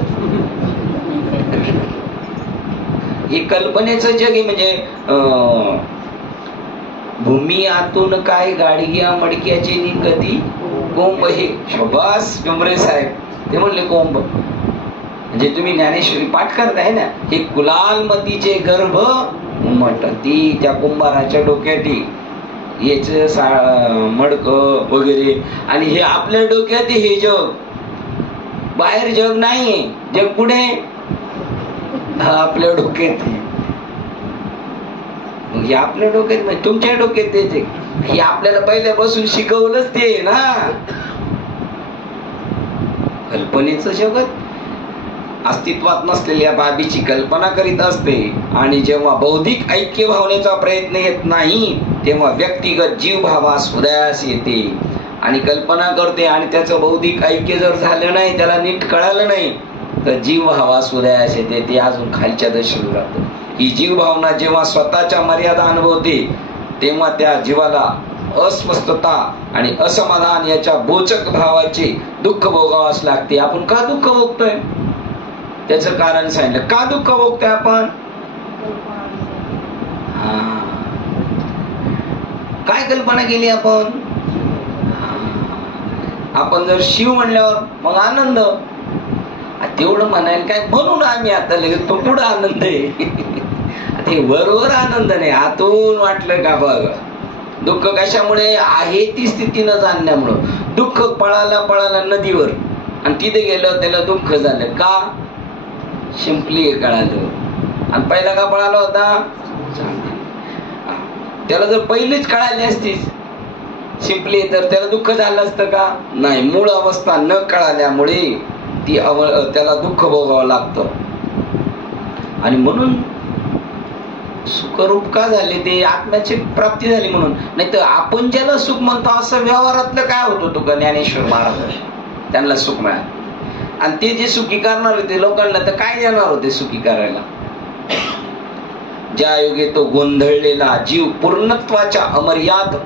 हे कल्पनेचं जग आहे. म्हणजे भूमी आतून काय गाडी घ्या मडक्याची नि कधी कोंब. हे शोभास डोंबरे साहेब ते म्हणले कोंब. म्हणजे तुम्ही ज्ञानेश्वरी पाठ करताय ना, हे कुलाल मतीचे गर्भ उमटती त्या कुंभाराच्या डोक्याती याच मडक वगैरे. आणि हे आपल्या डोक्यात हे जग, बाहेर जग नाही. जग पुढे आपल्या डोक्यात. हे आपल्या डोक्यात म्हणजे तुमच्या डोक्यात येते. हे आपल्याला पहिल्यापासून शिकवलंच ते ना. कल्पनेचं जगत अस्तित्वात नसलेल्या बाबीची कल्पना करीत असते. आणि जेव्हा बौद्धिक ऐक्य भावनेचा प्रयत्न येत नाही तेव्हा व्यक्तिगत जीवभावास उदयास येते आणि कल्पना करते. आणि त्याचं बौद्धिक ऐक्य जर झालं नाही, त्याला नीट कळालं नाही, तर जीवभावास उदयास येते. ते अजून खालच्या दशेला राहतं. ही जीव भावना जेव्हा स्वतःच्या मर्यादा अनुभवते तेव्हा त्या जीवाला अस्वस्थता आणि असमाधान याच्या बोचक भावाचे दुःख भोगावास लागते. आपण का दुःख भोगतोय त्याचं कारण सांगितलं. का दुःख भोगतोय आपण? काय कल्पना केली आपण? आपण जर शिव म्हणल्यावर मग आनंद, तेवढं म्हणायला काय म्हणून आम्ही आता लगेच तो पुढं आनंद आहे. ते वरवर आनंद नाही, आतून वाटलं का बघ. दुःख कशामुळे आहे? ती स्थिती न जाणल्यामुळं. दुःख पळाला नदीवर आणि तिथे गेलं त्याला दुःख झालं. का? सिंपली हे कळालं. आणि पहिला का पळाला होता? त्याला जर पहिलीच कळाली असतीच सिंपली तर त्याला दुःख झालं असतं का? नाही. मूळ अवस्था न कळाल्यामुळे ती त्याला दुःख भोगावं लागतं. आणि म्हणून सुखरूप का झाले? ते आत्म्याची प्राप्ती झाली म्हणून. नाही तर आपण ज्याला सुख म्हणतो असं व्यवहारातलं काय होत होतं का? ज्ञानेश्वर महाराज त्यांना सुख मिळालं. आणि ते जे सुखी करणार होते लोकांना तर काय देणार होते सुखी करायला? ज्या योगे तो गोंधळलेला जीव पूर्णत्वाच्या अमर्याद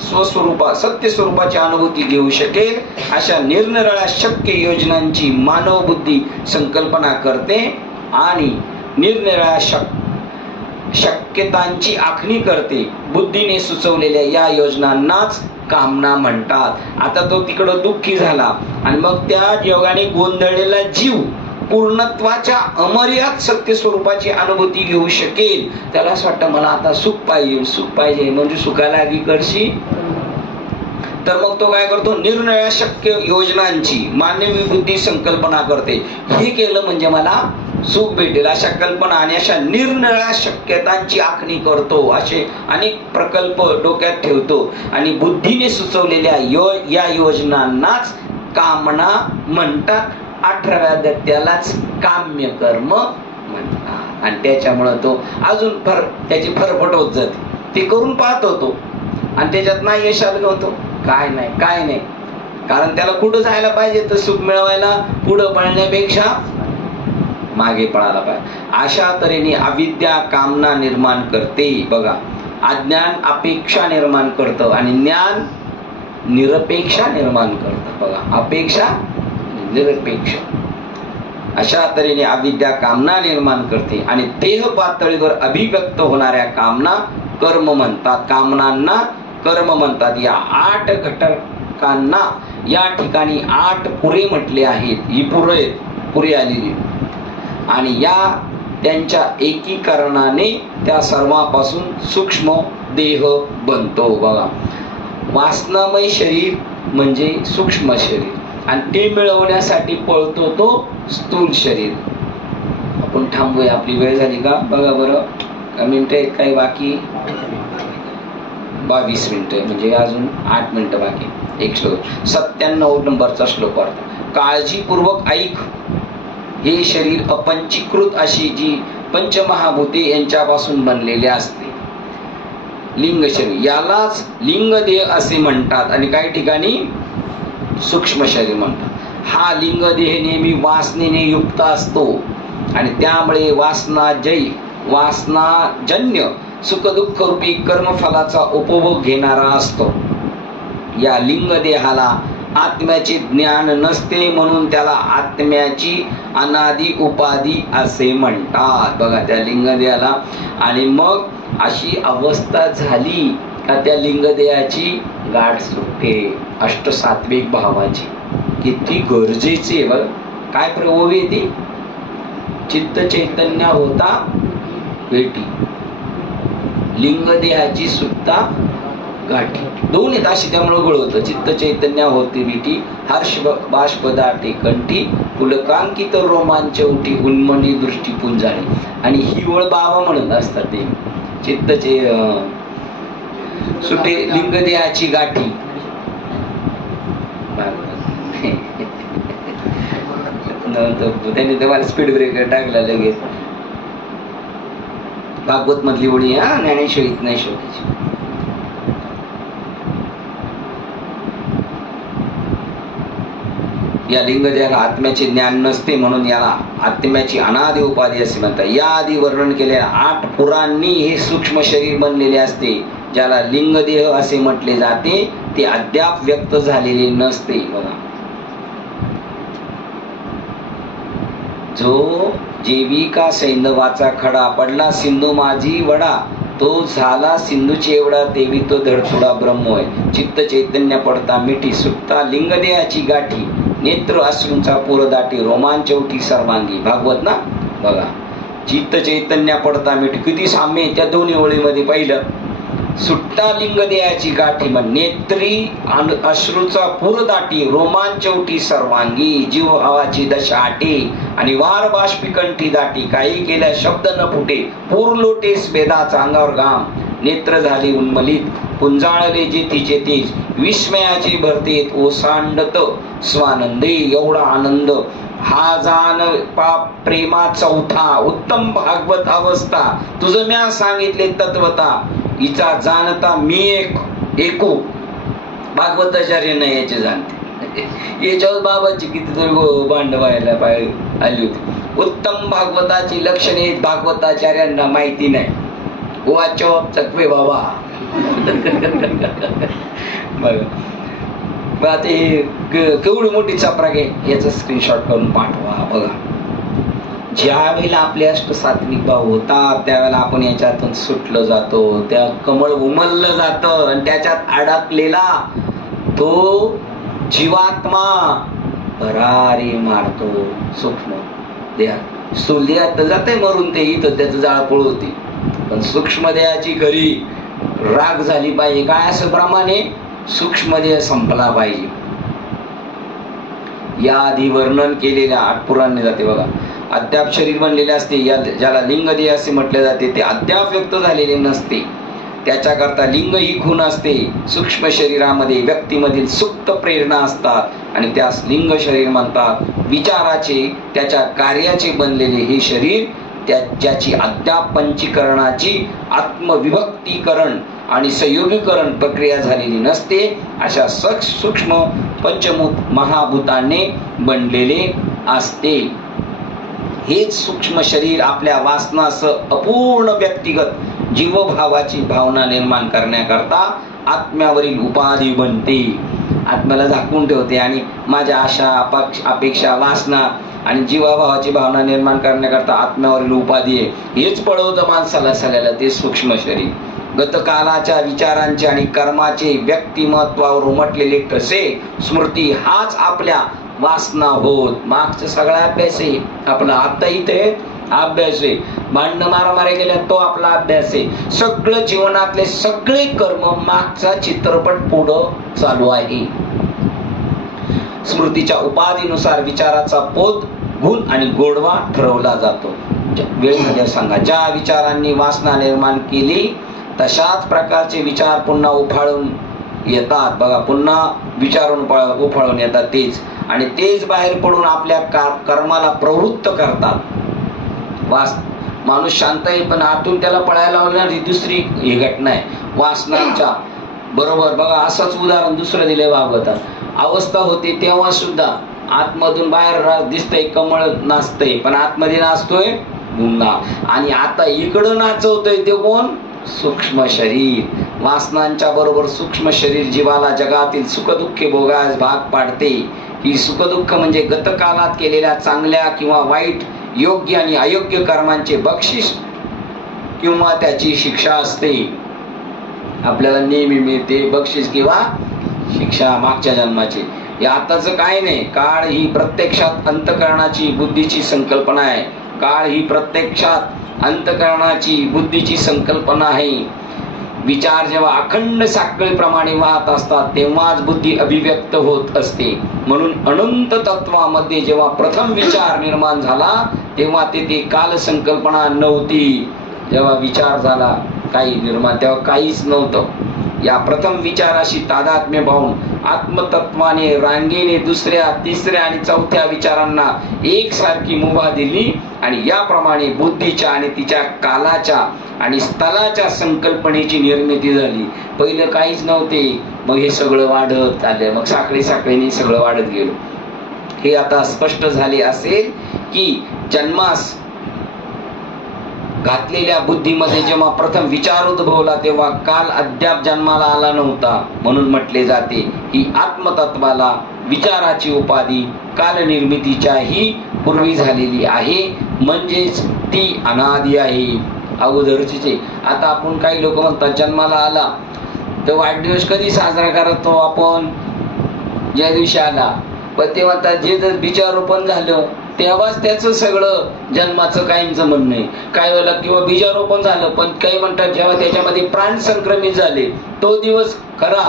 सत्य स्वरूपाची अनुभूती घेऊ शकेल अशा निरनिराळ्या शक्य योजनांची मानव बुद्धी संकल्पना करते आणि निरनिराळ्या शक्यतांची आखणी करते. बुद्धीने सुचवलेल्या या योजनांनाच कामना म्हणतात. आता तो तिकडं दुःखी झाला आणि मग त्या योगाने गोंधळलेला जीव पूर्णत्वाच्या अमर्याद सत्य स्वरूपाची अनुभूती घेऊ शकेल. त्याला असं वाटतं मला आता सुख पाहिजे म्हणजे सुखाला आगी करशी. तर मग तो काय करतो? निरनिराळ्या शक्य योजनांची मानवी बुद्धी संकल्पना करते. हे केलं म्हणजे मला सुख भेटेल अशा कल्पना आणि अशा निरनिराळ्या शक्यतांची आखणी करतो. असे अनेक प्रकल्प डोक्यात ठेवतो आणि बुद्धीने सुचवलेल्या या योजनांनाच कामना म्हणतात. 18व्या दत्त्यालाच काम्य कर्म म्हणतात. आणि त्याच्यामुळे तो अजून त्याची फरफट होत जाते. ते करून पाहत होतो आणि त्याच्यात नाही यश आलं नव्हतं. काय नाही कारण त्याला कुठं जायला पाहिजे तर सुख मिळवायला पुढं पळण्यापेक्षा मागे पळायला पाहिजे. अशा तऱ्हेने अविद्या कामना निर्माण करते. बघा, अज्ञान अपेक्षा निर्माण करतं आणि ज्ञान निरपेक्षा निर्माण करतं. बघा, अपेक्षा निरपेक्ष. अशा तऱ्हेने अविद्या कामना निर्माण करते आणि देह पातळीवर अभिव्यक्त होणाऱ्या कामना कर्म म्हणतात. कामनांना कर्म म्हणतात. या 8 घटकांना या ठिकाणी 8 पुरे म्हटले आहेत. ही पुरे आलेली आणि या त्यांच्या एकीकरणाने त्या सर्वांपासून सूक्ष्म देह बनतो. बघा, वासनामय शरीर म्हणजे सूक्ष्म शरीर आणि ते मिळवण्यासाठी पळतो तो स्थूल शरीर. आपण थांबूया. आपली वेळ झाली का? बघा बरं, मिनिटं आहेत काही बाकी? 22 मिनिटं म्हणजे अजून 8 मिनिटं बाकी. एक श्लोक 97 नंबरचा श्लोक अर्थ. काळजीपूर्वक ऐक. हे शरीर अपंचीकृत अशी जी पंचमहाभूते यांच्यापासून बनलेले असते लिंग शरीर. यालाच लिंगदेह असे म्हणतात आणि काही ठिकाणी सूक्ष्म शरीर म्हणतात. हा लिंगदेह नेहमी वासनेने युक्त असतो आणि त्यामुळे वासनाजन्य सुखदुःख रूपी कर्मफलाचा उपभोग घेणारा असतो. या लिंगदेहाला आत्म्याचे ज्ञान नसते म्हणून त्याला आत्म्याची अनादि उपाधी असे म्हणतात. बघा त्या लिंगदेहाला. आणि मग अशी अवस्था झाली का त्या लिंगदेहाची गाठ सुटते अष्टसात्विक भावाची. किती गरजेची आहे बघ. काय प्रभोवी ती चित्त चैतन्य होता भेटी, लिंगदेहाची सुद्धा गाठी. दोन आहेत अशी त्यामुळे गोळ होतं. चित्त चैतन्य होते भेटी, हर्ष बाष्प दाटे कंठी, पुलकांकित रोमांच उठी, उन्मनी दृष्टी पुंजाळी. आणि हिवळ बाबा म्हणत असतात ते चित्तचे सुटे लिंगदेहाची गाठी. त्यांनी तुम्हाला स्पीड ब्रेकर टाकला लगेच. भागवत मधली ओळी हा ज्ञानेश्वरीत नाही शोधायची. या लिंगदेहाला आत्म्याचे ज्ञान नसते म्हणून याला आत्म्याची अनादि उपाधी असे म्हणतात. या आधी वर्णन केलेल्या 8 पुरांनी हे सूक्ष्म शरीर बनलेले असते. ज्याला लिंगदेह असे म्हटले जाते ते अद्याप व्यक्त झालेले नसते. बघा, जो जेविका सैंधवाचा खडा पडला सिंधू माझी वडा, तो झाला सिंधूची एवढा तेवी तो धडथुडा ब्रह्म होय. चित्त चैतन्य पडता मिठी सुटता लिंगदेहाची गाठी, नेत्र अश्रूंचा पूर दाटी रोमांच उठी सर्वांगी. भागवत ना. बघा, चित्त चैतन्य पडता मिठी किती साम्य त्या दोन्ही ओळीमध्ये. पहिलं सुट्टा लिंगदेहाची गाठी म्हण, नेत्री अश्रूचा पूर दाटी रोमांच उठी सर्वांगी, जीव भावाची दशा आटे आणि वार बाष्पी कंठी दाटी, काही केल्या शब्द न फुटे पूर लोटेस वेदाचा अंगावर घाम, नेत्र झाले उन्मलित पुंजाळले जे तिचे तेज, विस्मयाची भरतेत ओसांडत स्वानंदे. एवढा आनंद हा जाण पाप प्रेमा चौथा उत्तम भागवत अवस्था, तुझं म्या सांगितले तत्वता, हिचा जाणता मी एकू. भागवताचार्य नाही याचे जाणते. याच्यावर बाबाची कितीतरी भांड व्हायला आली होती. उत्तम भागवताची लक्षणे भागवताचार्यांना माहिती नाही. वाचो चकवे बाबा. बघा ते केवढी मोठी चपराक आहे याचा स्क्रीनशॉट करून पाठवा. बघा, ज्या वेळेला आपले अष्टसात्विक भाव होतात त्यावेळेला आपण याच्यातून सुटलं जातो. त्या कमळ उमललं जातं आणि त्याच्यात अडकलेला तो जीवात्मा भरारी मारतो. सूक्ष्म देहात स्थूल देहात तर जाते मरून, ते इथं त्याचं जाळपोळ होते. पण सूक्ष्म देहाची खरी राग झाली पाहिजे. काय असं प्रमाणे सूक्ष्म देह संपला पाहिजे. या आधी वर्णन केलेल्या 8 पुराणे जाते. बघा, अद्याप शरीर बनलेले असते, ज्याला लिंगदेह असे म्हटले जाते ते अद्याप व्यक्त झालेले नसते. त्याच्याकरता लिंग ही खूण असते. सूक्ष्म शरीरामध्ये व्यक्तीमधील सुप्त प्रेरणा असतात आणि त्यास लिंग शरीर म्हणतात. विचाराचे त्याच्या कार्याचे बनलेले हे शरीर ज्याची अद्याप पंचीकरणाची आत्मविभक्तीकरण आणि संयोगीकरण प्रक्रिया झालेली नसते, अशा सूक्ष्म पंचभूत महाभूतांनी बनलेले असते. हेच सूक्ष्म शरीर आपल्या वासनासह अपूर्ण व्यक्तिगत जीवभावाची भावना निर्माण करण्याकरता आत्म्यावरील उपाधी बनते. आत्म्याला झाकून ठेवते आणि माझ्या आशा अपेक्षा वासना आणि जीवाभावाची भावना निर्माण करण्याकरता आत्म्यावरील उपाधी आहे. हेच पळवतं माणसाला सगळ्याला ते सूक्ष्म शरीर. गतकालाच्या विचारांचे आणि कर्माचे व्यक्तिमत्वावर उमटलेले ठसे स्मृती हाच आपल्या वासना होत. मागचा सगळा अभ्यास आहे आपला. आता इथे अभ्यास आहे. भांडण मारामारी गेल्या तो आपला अभ्यास आहे. सगळं जीवनातले सगळे कर्म मागचा चित्रपट पुढं चालू आहे. स्मृतीच्या उपाधीनुसार विचाराचा पोत, गुण आणि गोडवा ठरवला जातो. वेळ मध्ये सांगा, ज्या विचारांनी वासना निर्माण केली तशाच प्रकारचे विचार पुन्हा उफाळून येतात. बघा, पुन्हा विचारून उफाळून येतात तेच, आणि तेच बाहेर पडून आपल्या कर्माला प्रवृत्त करतात. माणूस शांत आहे पण आतून त्याला पळायला लावणारी दुसरी ही घटना आहे वासनांच्या बरोबर. बघा असंच उदाहरण दुसरं दिलंय भागवतात. अवस्था होते तेव्हा सुद्धा आतमधून बाहेर दिसतंय कमळ नाचतंय पण आतमध्ये नाचतोय गुंगा. आणि आता इकडं नाचवतोय ते कोण? सूक्ष्म शरीर. वासनांच्या बरोबर सूक्ष्म शरीर जीवाला जगातील सुखदुःखे भोगास भाग पाडते. ही सुखदुःख म्हणजे गतकालात केलेल्या चांगल्या किंवा वाईट, योग्य आणि अयोग्य कर्मांचे बक्षीस किंवा त्याची शिक्षा असते. आपल्याला नेहमी मिळते बक्षीस किंवा शिक्षा मागच्या जन्माची. हे आताच काय नाही. काळ ही प्रत्यक्षात अंतःकरणाची बुद्धीची संकल्पना आहे. काळ ही प्रत्यक्षात अंतःकरणाची बुद्धीची संकल्पना आहे. विचार जेव्हा अखंड साखळीप्रमाणे वाहत असतात तेव्हाच बुद्धी अभिव्यक्त होत असते. म्हणून अनंत तत्वामध्ये जेव्हा प्रथम विचार निर्माण झाला तेव्हा तेथे काल संकल्पना नव्हती. जेव्हा विचार झाला काही निर्माण तेव्हा काहीच नव्हतं. या प्रथम विचाराशी तादात्म्य पाहून आत्मतत्वाने रांगेने दुसऱ्या, तिसऱ्या आणि चौथ्या विचारांना एकसारखी मुभा दिली आणि याप्रमाणे बुद्धीच्या आणि तिच्या कालाच्या आणि स्थलाच्या संकल्पनेची निर्मिती झाली. पहिलं काहीच नव्हते, मग हे सगळं वाढत आलं, मग साखळी साखळीने सगळं वाढत गेलो. हे आता स्पष्ट झाले असेल की जन्मास घातलेल्या बुद्धीमध्ये जेव्हा प्रथम विचार उद्भवला तेव्हा काल अद्याप जन्माला आला नव्हता. म्हणून म्हटले जाते ही आत्मतत्वाला विचाराची उपाधी काल निर्मितीच्याही पूर्वी झालेली आहे, म्हणजेच ती अनादी आहे, अगोदरची. आता आपण काही लोक म्हणतात जन्माला आला तर वाढदिवस कधी साजरा करतो आपण? ज्या दिवशी आला. पण ते म्हणतात जे जर बीजारोपण झालं तेव्हाच त्याचं सगळं जन्माचं कायमचं म्हणणं आहे. काही वेळेला किंवा बीजारोपण झालं पण काही म्हणतात जेव्हा त्याच्यामध्ये प्राण संक्रमित झाले तो दिवस खरा.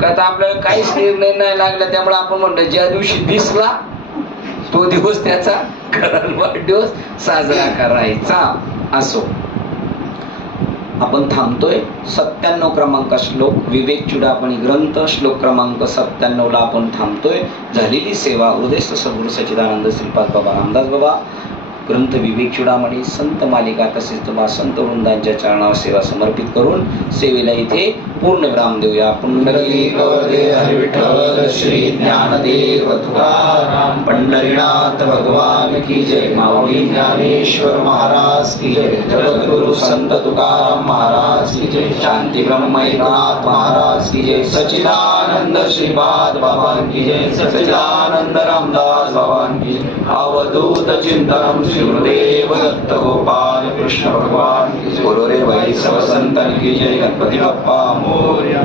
का तर आपल्याला काहीच निर्णय नाही लागला त्यामुळे आपण म्हणतो ज्या दिवशी दिसला तो दिवस त्याचा खरा वाढदिवस साजरा करायचा. असो आपण थांबतोय 97 क्रमांक श्लोक विवेक चुडामणी ग्रंथ श्लोक क्रमांक 97 ला आपण थांबतोय. झालेली सेवा हृदयस्थ सद्गुरू सच्चिदानंद श्रीपाद बाबा रामदास बाबा ग्रंथ विवेक चुडामणी संत मालिका तसेच तुम्हा संत वृंदांच्या चरणावर सेवा समर्पित करून सेवेला इथे पूर्ण विराम देऊया. पुंडलिक हरी विठ्ठल श्री ज्ञानदेव तुकाराम पंढरीनाथ भगवान की जय. माऊली ज्ञानेश्वर महाराज की जय. जगद्गुरु संत तुकाराम महाराज की जय. शांती ब्रह्म एकनाथ महाराज की जय. सच्चिदानंद श्रीपाद बाबा की जय. सच्चिदानंद रामदास बाबा की जय. अवधूत चिंतन श्री गुरुदेव दत्त गोपाल कृष्ण भगवान की जय. बोलो रे भाई सब संतन की जय. गणपती बाप्पा मोरया.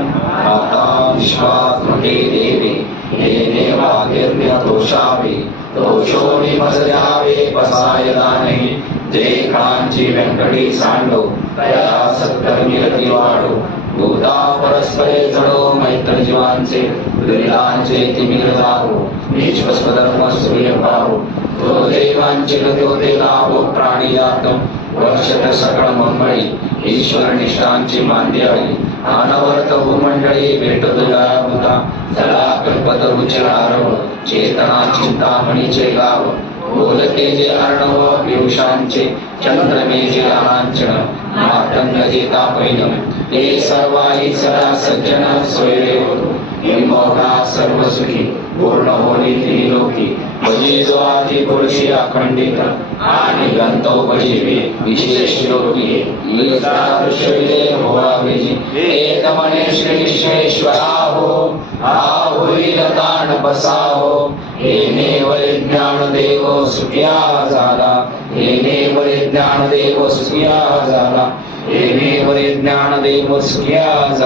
आता विश्वास देवे येणे वागिर्य तोषावे तोषोनी मजल्यावे बसाय दाने. जे कांची व्यंकटी सांडो तया सत्कर्मी रती वाढो. भूता परस्परे जडो मैत्र जीवांचे दुरिलांचे तिमिर जावो. निज स्वधर्म सूर्य पाहो तो देवांचे तो ते लाभो. प्राणी जात वर्षत सकळ मंगळी ईश्वर निष्ठांची मांदियाळी. अनवर्त भूमंडळी भेट तुझ्या भूता चला कल्पत रुचिरारव. चेतना चिंतामणीचे गाव बोलते जे अर्णव पियुषांचे चंद्रमे जे लांछन. मातंग जेता पैनम ते सर्वाही सदा सज्जन सोयरे होतो. विमोहना सर्व सुखी पूर्ण होणे तिन्ही लोकी. भजी जो आधी पुरुषी अखंडित आणि गंतोपजीवे विशेष लोकी. एक म्हणे श्री विश्वेश्वरा हो होईल ताण बसाहो. येणे वरे ज्ञान देव सुखिया झाला. येणे वरे ज्ञान देव सुखिया झाला. येणे वरे ज्ञान देव सुखिया झाला.